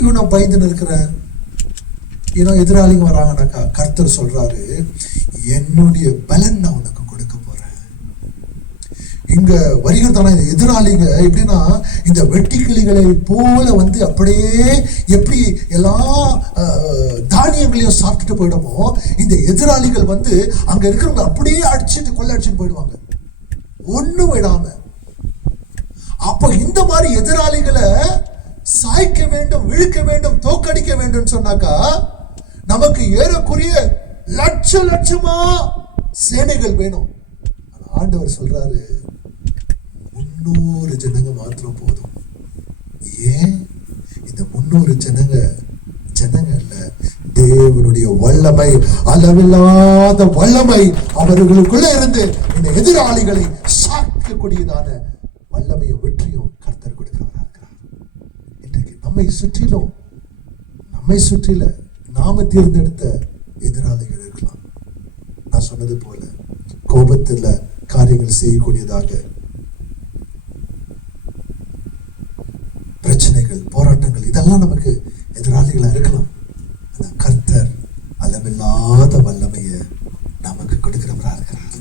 இவனை பயந்து இருக்கிறேன், எதிராளிங்க வராங்கனாக்கா கர்த்தர் சொல்றாரு, என்னுடைய பலன் நான் உனக்கு கொடுக்க போறேன். இங்க இங்க வருகிறதான இந்த எதிராளிங்க எப்படின்னா இந்த வெட்டுக்கிளிகளை போல வந்து அப்படியே எப்படி எல்லா தானியங்களையும் சாப்பிட்டுட்டு போயிடுமோ, இந்த எதிராளிகள் வந்து அங்க இருக்கிறவங்க அப்படியே அடிச்சுட்டு கொள்ள அடிச்சுட்டு போயிடுவாங்க, ஒண்ணும் விடாம. அப்ப இந்த மாதிரி எதிராளிகளை சாய்க்க வேண்டும், விழுக்க வேண்டும், தோக்கடிக்க வேண்டும் சொன்னாக்கா நமக்கு ஏறக்குறைய லட்சமா சேனைகள் வேணும். ஆண்டவர் சொல்றாரு 300 ஜனங்க மாத்திரம் போதும். ஏன்? இந்த 300 ஜனங்க இல்ல, தேவனுடைய வல்லமை, அளவில்லாத வல்லமை அவர்களுக்குள்ள இருந்து இந்த எதிராளிகளை சாக்கக்கூடியதான வல்லமையும் வெற்றியும் கர்த்தர் கொடுக்கிறவராக இருக்கிறார். இன்றைக்கு நம்மை சுற்றில நாம தேர்ந்தெடுத்த எதிராளிகள் இருக்கலாம். நான் சொன்னது போல கோபத்தில் காரியங்கள் செய்யக்கூடியதாக பிரச்சனைகள், போராட்டங்கள், இதெல்லாம் நமக்கு எதிராளிகளா இருக்கலாம். ஆனா கர்த்தர் அளவில்லாத வல்லமையை நமக்கு கொடுக்கிறவரா இருக்கிறார்.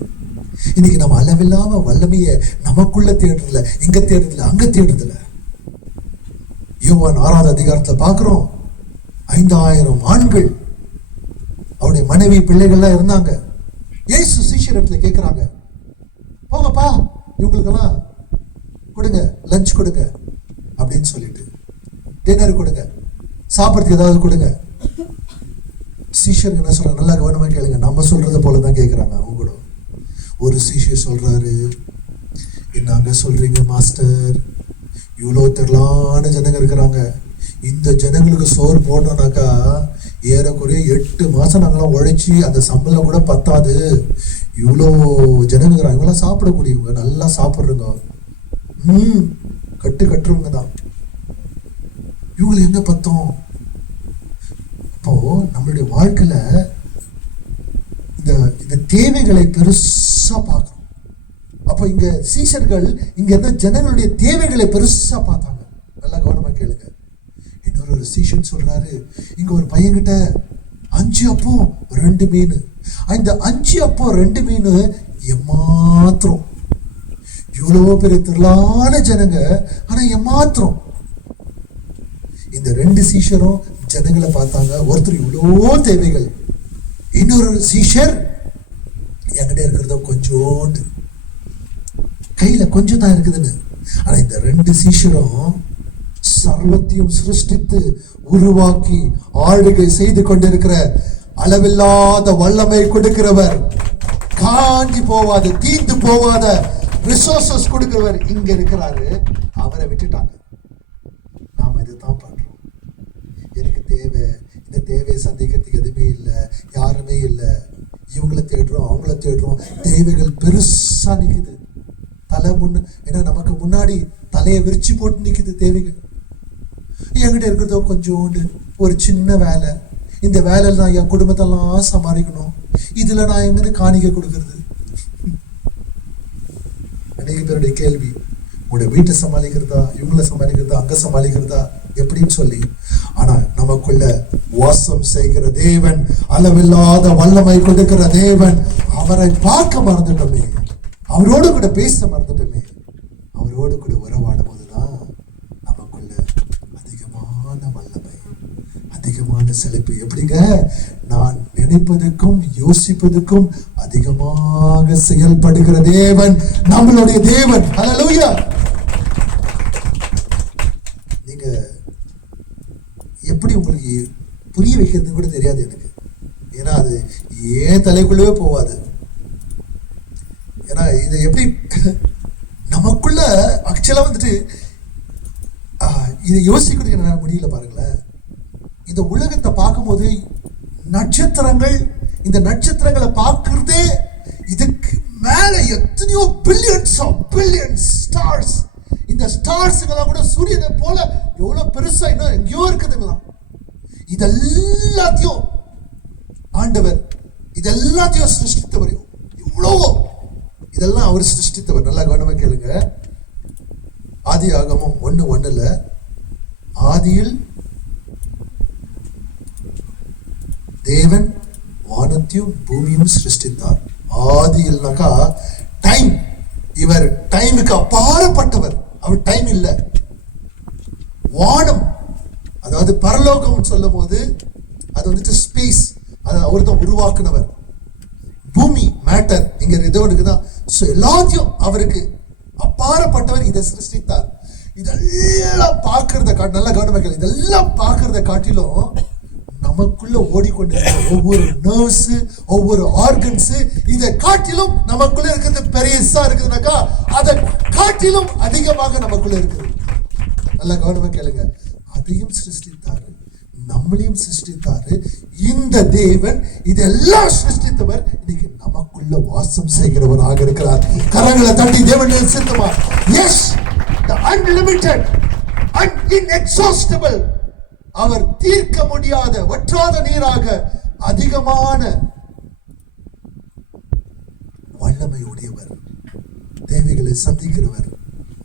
இன்னைக்கு நம்ம அளவில்லாம வல்லமையை நமக்குள்ள தேடுறதுல, இங்க தேடுறதுல, அங்க தேடுறதுல. யோவான் 6வது அதிகாரத்துல பாக்குறோம், 5000 ஆண்கள் அவருடைய மனைவி பிள்ளைகள்லாம் இருந்தாங்க. இயேசு சீஷரிடத்துல கேட்கிறாங்க, போங்கப்பா இவங்களுக்கெல்லாம் கொடுங்க, லஞ்ச் கொடுங்க அப்படின்னு சொல்லிட்டு, டின்னர் கொடுங்க, சாப்பிட்றதுக்கு ஏதாவது கொடுங்க. சீஷர் என்ன சொல்றாங்க? நல்லா கவனமா கேளுங்க, நம்ம சொல்றது போலதான் கேட்கிறாங்க அவங்க கூட. ஒரு சீஷர் சொல்றாரு, என்னங்க சொல்றீங்க மாஸ்டர், இவ்வளோ திரளான ஜனங்க இருக்கிறாங்க, இந்த ஜனங்களுக்கு சோறு போடணும்னாக்கா ஏறக்குறைய 8 மாசம் நாங்களாம் உழைச்சி அந்த சம்பளம் கூட பத்தாது. இவ்வளோ ஜனங்க இருக்கிறாங்க, இவங்களாம் சாப்பிடக்கூடியவங்க, நல்லா சாப்பிட்றவங்க, கட்டுறவங்க தான், இவங்களுக்கு என்ன பத்தம்? அப்போ நம்மளுடைய வாழ்க்கையில இந்த தேவைகளை பெருசா பார்க்கணும். அப்போ இங்க சீஷர்கள் இங்க இருந்த ஜனங்களுடைய தேவைகளை பெருசா பார்த்தாங்க. நல்லா கவனமா கேளுங்க. இன்னொரு சீஷன் சொல்றாரு, இங்க ஒரு பையன்கிட்ட 5 அப்பம் 2 மீன், இந்த 5 அப்பம் 2 மீன் ஏமாத்திரம், இவ்வளவு பெரிய திரளான ஜனங்க, ஆனா ஏமாத்திரம். இந்த 2 சீஷரும் ஜனங்களை பார்த்தாங்க. ஒருத்தர் இவ்வளோ தேவைகள், இன்னொரு சீஷர் என்கிட்ட இருக்கிறதோ கொஞ்சோண்டு, கையில கொஞ்சம் தான் இருக்குதுன்னு. ஆனா இந்த 2 சீஷரும் சர்வத்தையும் சிருஷ்டித்து உருவாக்கி ஆளுகை செய்து கொண்டிருக்கிற அளவில்லாத வல்லமை கொடுக்கிறவர், காஞ்சி போவாத, தீந்து போவாத ரிசோர்சஸ் கொடுக்கிறவர் இங்க இருக்கிறாரு. அவரை விட்டுட்டாங்க. நாம இதுதான் பண்றோம். எனக்கு தேவை, இந்த தேவையை சந்திக்கிறதுக்கு எதுவுமே இல்லை, யாருமே இல்லை, இவங்களை தேடுறோம், அவங்கள தேடுறோம், தேவைகள் பெருசா நிக்குது தலை ஏன்னா நமக்கு முன்னாடி தலையை விரிச்சு போட்டு நிக்குது தேவைகள். என்கிட்ட இருக்கிறதோ கொஞ்சோண்டு ஒரு சின்ன வேலை, இந்த வேலையில் நான் என் குடும்பத்தெல்லாம் சமாளிக்கணும், இதுல நான் எங்கிருந்து காணிக்கை கொடுக்கறது? அநேக பேருடைய கேள்வி, உங்களுடைய வீட்டை சமாளிக்கிறதா, இவங்களை சமாளிக்கிறதா, அங்க சமாளிக்கிறதா, எப்படின்னு சொல்லி. ஆனா நமக்குள்ள வாசம் செய்கிற தேவன், அளவில்லாத வல்லமை கொடுக்கிற தேவன், அவரை பார்க்க மறந்துட்டோமே, அவரோடு கூட பேச மறந்துட்டோமே, அவரோடு கூட உறவாடும் போதுதான் நமக்குள்ள அதிகமான வல்லமை, அதிகமான செழிப்பு. எப்படிங்க? நான் நினைப்பதற்கும் யோசிப்பதற்கும் அதிகமாக செயல்படுகிற தேவன் நம்மளுடைய தேவன். ஹல்லேலூயா. நீங்க எப்படி உங்களுக்கு புரிய வைக்கிறது கூட தெரியாது எனக்கு, ஏன்னா அது ஏன் தலைக்குள்ளவே போவாது. ஏன்னா இதை எப்படி நமக்குள்ள ஆக்சுவலா வந்துட்டு இதை யோசிக்கிறதுக்கு என்ன முடியல. பாருங்களேன், இந்த உலகத்தை பார்க்கும்போது நட்சத்திரங்கள், இந்த நட்சத்திரங்களை பார்க்கறதே, இதுக்கு மேல எத்தனையோ பில்லியன்ஸ் ஸ்டார்ஸ், இந்த ஸ்டார்ஸ்ங்கெல்லாம் கூட சூரியனை போல எவ்வளவு பெருசா இன்னும் எங்கேயோ இருக்குதுங்களாம். இதெல்லாத்தையும் ஆண்டவர், இதெல்லாத்தையும் சிருஷ்டித்தவர், இவ்வளவோ இதெல்லாம் அவர் சிருஷ்டித்தவர். நல்லா கவனமா கேளுங்க. ஆதியாகமம் 1:1 ஆதியில் தேவன் வானத்தையும் பூமியும் சிருஷ்டித்தார். ஆதியில்னாக்கா டைம், இவர் டைமுக்கு அப்பாற்பட்டவர். அவர் டைம் இல்ல. வானம், அதாவது பரலோகம் சொல்லும் போது அது வந்துட்டு ஸ்பேஸ், அது அவர் தான் உருவாக்குனவர். பூமி மேட்டர் இங்க ஏதோ இருக்குதான். எல்லாத்தையும் அவருக்கு அப்பாற்பட்டவர் இதை சிருஷ்டித்தார். இதெல்லாம் பார்க்கறத காட்டி, நல்லா கவனமாக, இதெல்லாம் பார்க்கறத காட்டிலும் நமக்குள்ள ஓடிக்கொண்டு ஒவ்வொரு நர்வ்ஸ், ஒவ்வொரு ஆர்கன்ஸ், இதை காட்டிலும் நமக்குள்ள இருக்கிறது பெரியசா இருக்குதுனாக்கா அதை காட்டிலும் அதிகமாக நமக்குள்ள இருக்குது. நல்லா கவனமா கேளுங்க. அதையும் சிருஷ்டித்தாரு, நம்மளையும் சிருஷ்டித்தாரு. இந்த தேவன் இதெல்லாம் சிருஷ்டித்தவர் இன்னைக்கு நமக்குள்ள வாசம் செய்கிறவராக இருக்கிறார். கரங்களை தட்டி தேவன் சித்தமா. Yes, the unlimited and inexhaustible, அவர் தீர்க்க முடியாத வற்றாத நீராக அதிகமான வல்லமை உடையவர், தேவைகளை சந்திக்கிறவர்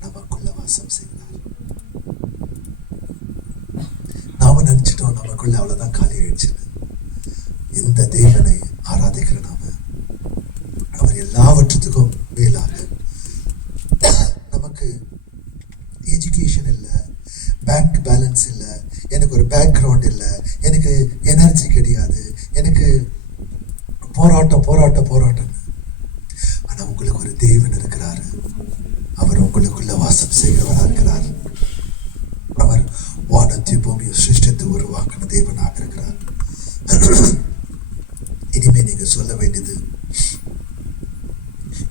நமக்குள்ள வாசம் செய்கிறார். நாம நினைச்சிட்டோம் நமக்குள்ள அவ்வளவுதான் காலி ஆயிடுச்சு. இந்த தேவனை ஆராதிக்கிற நாம, அவர் எல்லாவற்றுக்கும் மேலாக, நமக்கு எஜுகேஷன் இல்லை, பேங்க் பேலன்ஸ் இல்லை, எனக்கு ஒரு பேக்ரவுண்ட் இல்லை, எனக்கு எனர்ஜி கிடையாது, எனக்கு போராட்டம் போராட்டம் போராட்டம். ஆனா உங்களுக்கு ஒரு தேவன் இருக்கிறாரு. அவர் உங்களுக்குள்ள வாசம் செய்கிறவராக இருக்கிறார். அவர் வானத்தை பூமியை சிருஷ்டித்து உருவாக்கின தேவனாக இருக்கிறார். இனிமே நீங்க சொல்ல வேண்டியது,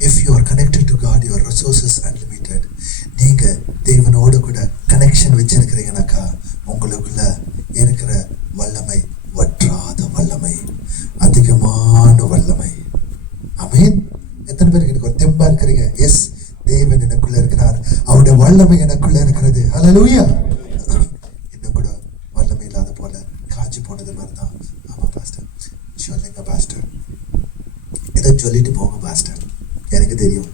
if you are connected to God, your resources unlimited. நீங்க தேவனோடு கூட கனெக்ஷன் வச்சிருக்கிறீங்கனாக்கா உங்களுக்குள்ள இருக்கிற வல்லமை வற்றாத வல்லமை, அதிகமான வல்லமை. ஆமென். எத்தனை பேருக்கு எனக்கு ஒரு தெம்பா இருக்கிறீங்க? எஸ், தேவன் எனக்குள்ள இருக்கிறார், அவருடைய வல்லமை எனக்குள்ள இருக்கிறது. ஹல்லேலூயா. இன்னும் கூட வல்லமை இல்லாத போல காஞ்சி போனது மாதிரிதான். ஆமா பாஸ்டர், சொல்லுங்க பாஸ்டர், ஏதோ சொல்லிட்டு போங்க பாஸ்டர், எனக்கு தெரியும்.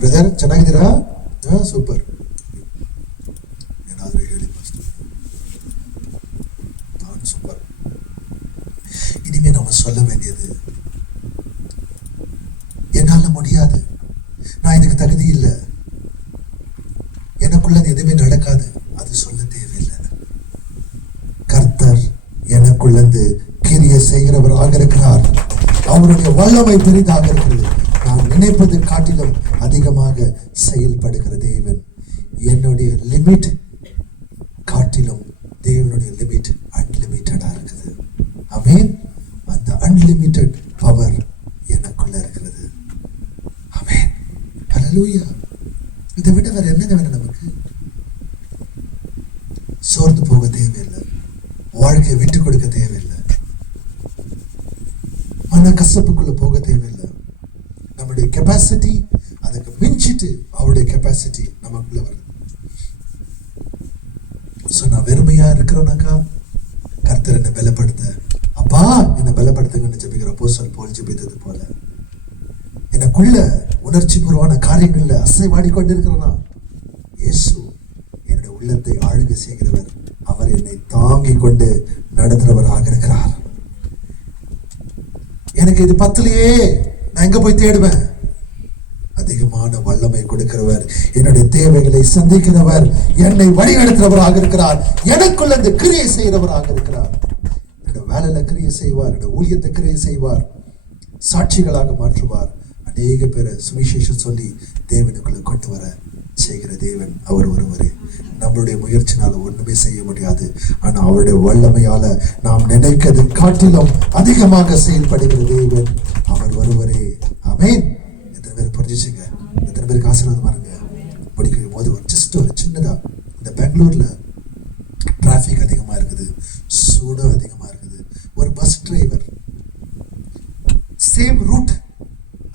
ಬ್ರದರ್ ಚೆನ್ನಾಗಿದ್ದೀರಾ? ಸೂಪರ್. ಏನಾದರೂ ಹೇಳಿ ಪಾಸ್ಟರ್. நான் சூப்பர். இனிமே நம்ம சொல்ல வேண்டியது, என்னால முடியாது, நான் இதுக்கு தகுதி இல்லை, எனக்குள்ள எதுவுமே நடக்காது, அது சொல்ல தேவையில்லை. கர்த்தர் எனக்குள்ளது கிரியை செய்கிறவராக இருக்கிறார். அவருடைய வல்லமை பெரிதாக இருக்கிறது. நான் நினைப்பது காட்டிலும் அதிகமாக செயல்படுகிற தேவன். என்னுடைய லிமிட் காட்டிலும் தேவனுடைய லிமிட் அன்லிமிட்டடா இருக்குது. ஆமென். அந்த அன்லிமிட்டட் பவர் எனக்குள்ள இருக்கிறது. ஆமென். ஹல்லேலூயா. இதை விட வேற என்னங்க வேணும் நமக்கு? சோர்ந்து போக தேவையில்லை, வாழ்க்கையை விட்டு கொடுக்க தேவையில்லை, மன கசப்புக்குள்ள போக தேவையில்லை. நம்முடைய கெப்பாசிட்டி அதுக்கு மிஞ்சிட்டு அவருடைய கெப்பாசிட்டி நமக்குள்ள வருது. நான் வெறுமையா இருக்கிறோம்னாக்கா கர்த்தர் என்னை பலப்படுத்த, அப்பா என்னை பலப்படுத்துங்கன்னு ஜெபிக்கிற அப்போஸ்தலன் பவுல் ஜெபித்தது போல, எனக்குள்ள உணர்ச்சி பூர்வமான காரியங்கள்ல அசைவாடி கொண்டு இருக்கிறனா, இயேசு என்னுடைய உள்ளத்தை ஆளுகை செய்கிறவர், அவர் என்னை தாங்கி கொண்டு நடத்துறவராக இருக்கிறார். எனக்கு இது பத்தலையே, நான் எங்க போய் தேடுவேன்? அதிகமான வல்லமை கொடுக்கிறவர், என்னுடைய தேவைகளை சந்திக்கிறவர், என்னை வழிநடத்துறவராக இருக்கிறார், எனக்குள்ள இந்த கிரியை செய்கிறவராக இருக்கிறார். என்னுடைய வேலையில கிரியை செய்வார், என்னுடைய ஊழியத்தை கிரியை செய்வார், சாட்சிகளாக மாற்றுவார். அநேக பேரை சுவிசேஷம் சொல்லி தேவனுக்குள்ள கொண்டு வர செய்கிற தேவன் அவர் ஒருவரே. நம்மளுடைய முயற்சினால ஒண்ணுமே செய்ய முடியாது. ஆனா அவருடைய வல்லமையால நாம் நினைக்கிறது காட்டிலும் அதிகமாக செயல்படுகிற தேவன் அவர் ஒருவரே. ஆமென். எத்தனை பேர் புரிஞ்சுச்சுங்க? எத்தனை பேருக்கு ஆசீர்வாதமா இருங்க? படிக்கும் போது ஒரு சின்னதா, இந்த பெங்களூர்ல டிராபிக் அதிகமா இருக்குது, சூடும் அதிகமா இருக்குது. ஒரு பஸ் டிரைவர் சேம் ரூட்,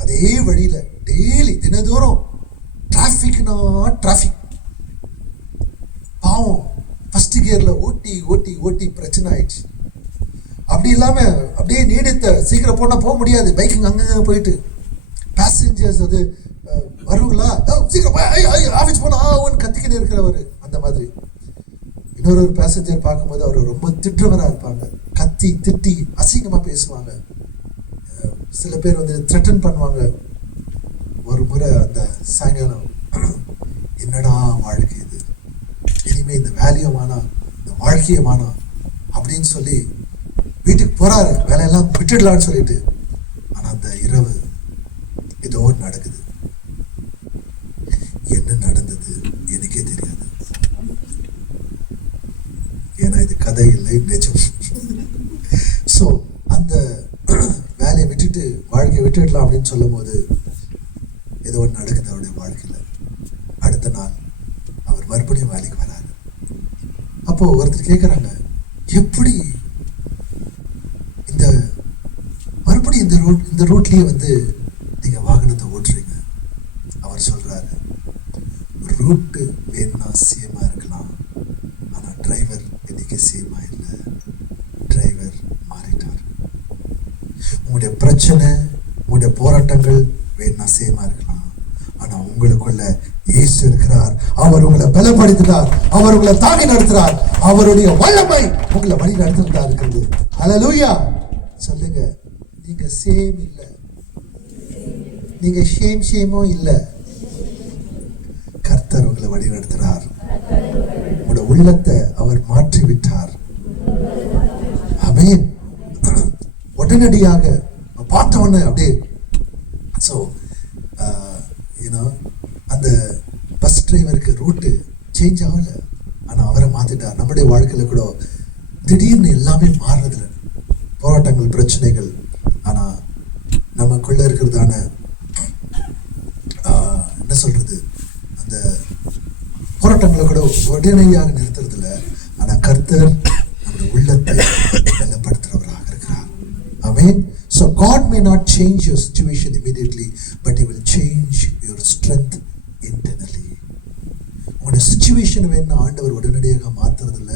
அதே வழியில டெய்லி தினதோறும் டிராபிக்னா டிராபிக், பாவம் ஃபர்ஸ்ட் கியர்ல ஓட்டி ஓட்டி ஓட்டி பிரச்சனை ஆயிடுச்சு. அப்படி இல்லாம அப்படியே நீடித்த சீக்கிரம் போனா போக முடியாது, பைக்கிங் அங்கங்க போயிட்டு பேசஞ்சர்ஸ் அது வருங்களா, சீக்கிரம் ஆஃபீஸ் போனா கத்திக்கிட்டு இருக்கிறவர். அந்த மாதிரி இன்னொரு பேசஞ்சர் பார்க்கும்போது அவர் ரொம்ப திட்டுறவராக இருப்பாங்க, கத்தி திட்டி அசிங்கமா பேசுவாங்க. சில பேர் வந்து த்ரெட்டன் பண்ணுவாங்க. ஒரு முறை அந்த சாயங்காலம், என்னடா வாழ்க்கை இது, இனிமே இந்த வேலையை வேணாம், இந்த வாழ்க்கையை வேணாம் அப்படின்னு சொல்லி வீட்டுக்கு போறாரு, வேலையெல்லாம் விட்டுடலான்னு சொல்லிட்டு. ஆனா அந்த இரவு ஏதோ நடக்குது. என்ன நடந்தது எனக்கே தெரியாது. ஏன்னா இது கதை இல்லை, நிஜம். ஸோ அந்த வேலையை விட்டுட்டு வாழ்க்கையை விட்டுடலாம் அப்படின்னு சொல்லும் போது ஏதோ ஒன்று நடக்குது அவருடைய வாழ்க்கையில. அடுத்த நாள் அவர் மறுபடியும் வேலைக்கு வராரு. அப்போ ஒருத்தர் கேட்குறாங்க, எப்படி இந்த மறுபடியும் இந்த ரூட்லயே வந்து நீங்க வாகனத்தை ஓட்டுறீங்க? அவர் சொல்றாரு, ரூட்டு வேணா சேமா இருக்கலாம், ஆனா டிரைவர் இன்னைக்கு சேமா இல்லை. டிரைவர் மாறிட்டார். உங்களுடைய பிரச்சனை, உங்களுடைய போராட்டங்கள் வேணா சேமா இருக்கலாம், ஆனா உங்களுக்குள்ள இயேசு இருக்கிறார். அவர் உங்களை பலப்படுத்தினார், அவர் உங்களை தாங்கி நடத்துறார், அவருடைய வல்லமை உங்களை வழி நடத்துறதா இருக்கிறது. ஹல்லேலூயா சொல்லுங்க. நீங்க சேம் இல்ல, நீங்க ஷேமும் இல்ல. கர்த்தர் உங்களை வழி நடத்துறார். உங்களோட உள்ளத்தை அவர் மாற்றி விட்டார். ஆமென். உடனடியாக பார்த்தவொன்னு அப்படியே. ஸோ அந்த பஸ் டிரைவருக்கு ரூட்டு சேஞ்ச் ஆகல, ஆனா அவரை மாத்திட்டார். நம்முடைய வாழ்க்கையில கூட திடீர்னு எல்லாமே மாறுறதுல போராட்டங்கள், பிரச்சனைகள், ஆனா நமக்குள்ள இருக்கிறதான என்ன சொல்றது, அந்த போராட்டங்களை கூட உடனடியாக நிறுத்துறதுல, ஆனா கர்த்தர் நம்முடைய உள்ளத்தை பலப்படுத்துறவராக இருக்கிறார். ஆமென். So God may not change your situation immediately, but He will change your strength internally. உங்களுடைய சிச்சுவேஷன் வேணா ஆண்டவர் உடனடியாக மாத்துறதில்ல,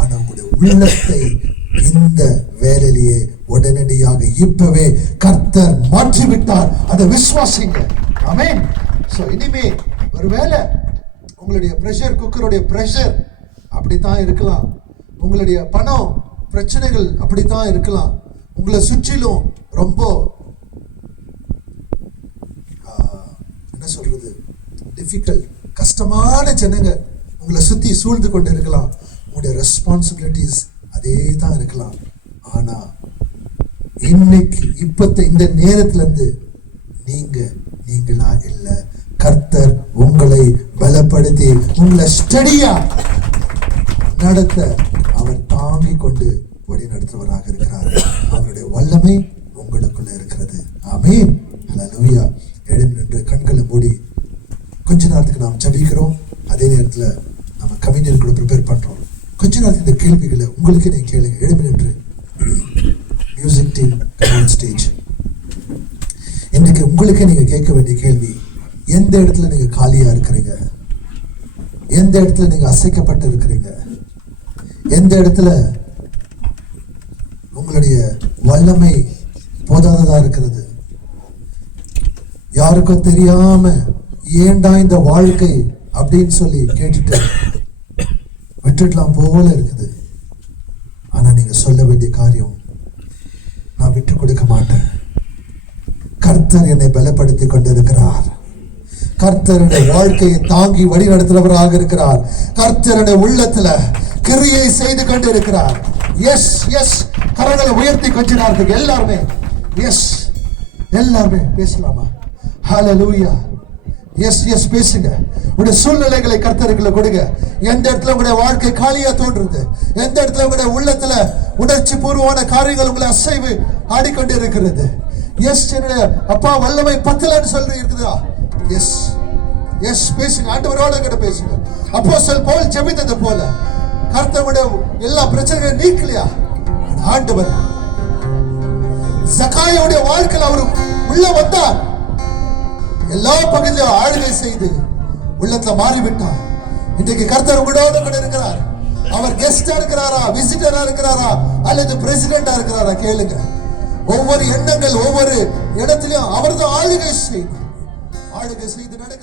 ஆனா உங்களுடைய உள்ளத்தை இந்த வேலையிலேயே உடனடியாக இப்பவே கர்த்தர் மாற்றி விட்டார். அதை விசுவாசிங்க. ஆமென். சோ இனிமே ஒருவேளை உங்களுடைய பிரஷர் குக்கருடைய பிரஷர் அப்படித்தான் இருக்கலாம், உங்களுடைய பணம் பிரச்சனைகள் அப்படித்தான் இருக்கலாம், உங்களை சுற்றிலும் ரொம்ப என்ன சொல்றது டிஃபிகல்ட் கஷ்டமான ஜனங்க உங்களை சுத்தி சூழ்ந்து கொண்டு இருக்கலாம். உங்களுடைய ரெஸ்பான்சிபிலிட்டிஸ் அதே தான் இருக்கலாம். ஆனா இன்னைக்கு இந்த நேரத்துல இருந்து நீங்களா இல்ல, கர்த்தர் உங்களை பலப்படுத்தி உங்களை ஸ்டடியா நடத்த அவர் தாங்கி கொண்டு வழி நடத்துவராக இருக்கிறார். அவருடைய வல்லமை உங்களுக்குள்ள இருக்கிறது. ஆமென். ஹல்லேலூயா. எழுந்து நின்று கண்களை மூடி கொஞ்ச நேரத்துக்கு நாம் ஜெபிக்கிறோம். அதே நேரத்துல நம்ம கம்யூனியன் கூட ப்ரிப்பேர் பண்றோம். கொஞ்ச நேரத்துக்கு இந்த கேள்விகளை உங்களுக்கு நீங்க கேளுங்க. எழுந்து நின்று மியூசிக் டீம் ஸ்டேஜ். இன்னைக்கு உங்களுக்கு நீங்க கேட்க வேண்டிய கேள்வி, எந்த இடத்துல நீங்க காலியா இருக்கிறீங்க, எந்த இடத்துல நீங்க அசைக்கப்பட்டு இருக்கிறீங்க, எந்த இடத்துல உங்களுடைய வல்லமை போதாததா இருக்கிறது, யாருக்கும் தெரியாம ஏண்டா இந்த வாழ்க்கை அப்படின்னு சொல்லி கேட்டுட்டு விட்டுடலாம் போல இருக்குது. ஆனா நீங்க சொல்ல வேண்டிய காரியம், நான் விட்டு கொடுக்க மாட்டேன். கர்த்தர் என்னை பலப்படுத்தி கொண்டிருக்கிறார். கர்த்தர் என்னுடைய வாழ்க்கையை தாங்கி வழி நடத்துறவராக இருக்கிறார். கர்த்தர் என்னுடைய உள்ளத்துல கிரியை செய்து கொண்டு இருக்கிறார். எஸ் எஸ் கரங்களை உயர்த்தி கொஞ்ச நேரத்துக்கு எல்லாருமே எஸ் எல்லாருமே பேசலாமா? ஹல்லேலூயா. எஸ் எஸ் பேசுங்க. உங்களுடைய சூழ்நிலைகளை கர்த்தருக்கு கொடுங்க. எந்த இடத்துல உங்களுடைய வாழ்க்கை காலியா தோன்றுது, எந்த இடத்துல உங்களுடைய உள்ளத்துல உணர்ச்சி பூர்வமான காரியங்கள் உங்களை அசைவு ஆடிக்கொண்டு இருக்கிறது. எஸ் என்னுடைய அப்பா வல்லமை பத்தலன்னு சொல்லி இருக்குதா? எஸ் எஸ் பேசுங்க. ஆண்டவரோட கிட்ட பேசுங்க. அப்போஸ்தலன் பவுல் ஜெபித்தது போல கர்த்தருடைய எல்லா பிரச்சனைகளையும் நீக்கலையா? ஆண்டவர் சக்காயோடைய வாழ்க்கையில் அவர் உள்ள வந்தார். எல்லா பகுதியிலும் ஆளுகை செய்து உள்ளத்துல மாறிவிட்டார். இன்றைக்கு கர்த்தர் உங்களோட கூட இருக்கிறார். அவர் கெஸ்டா இருக்கிறாரா, விசிட்டரா இருக்கிறாரா, அல்லது பிரசிடென்டா இருக்கிறாரா? கேளுங்க. ஒவ்வொரு எண்ணங்கள் ஒவ்வொரு இடத்திலும் அவர்தான் ஆளுகை செய்து நடக்க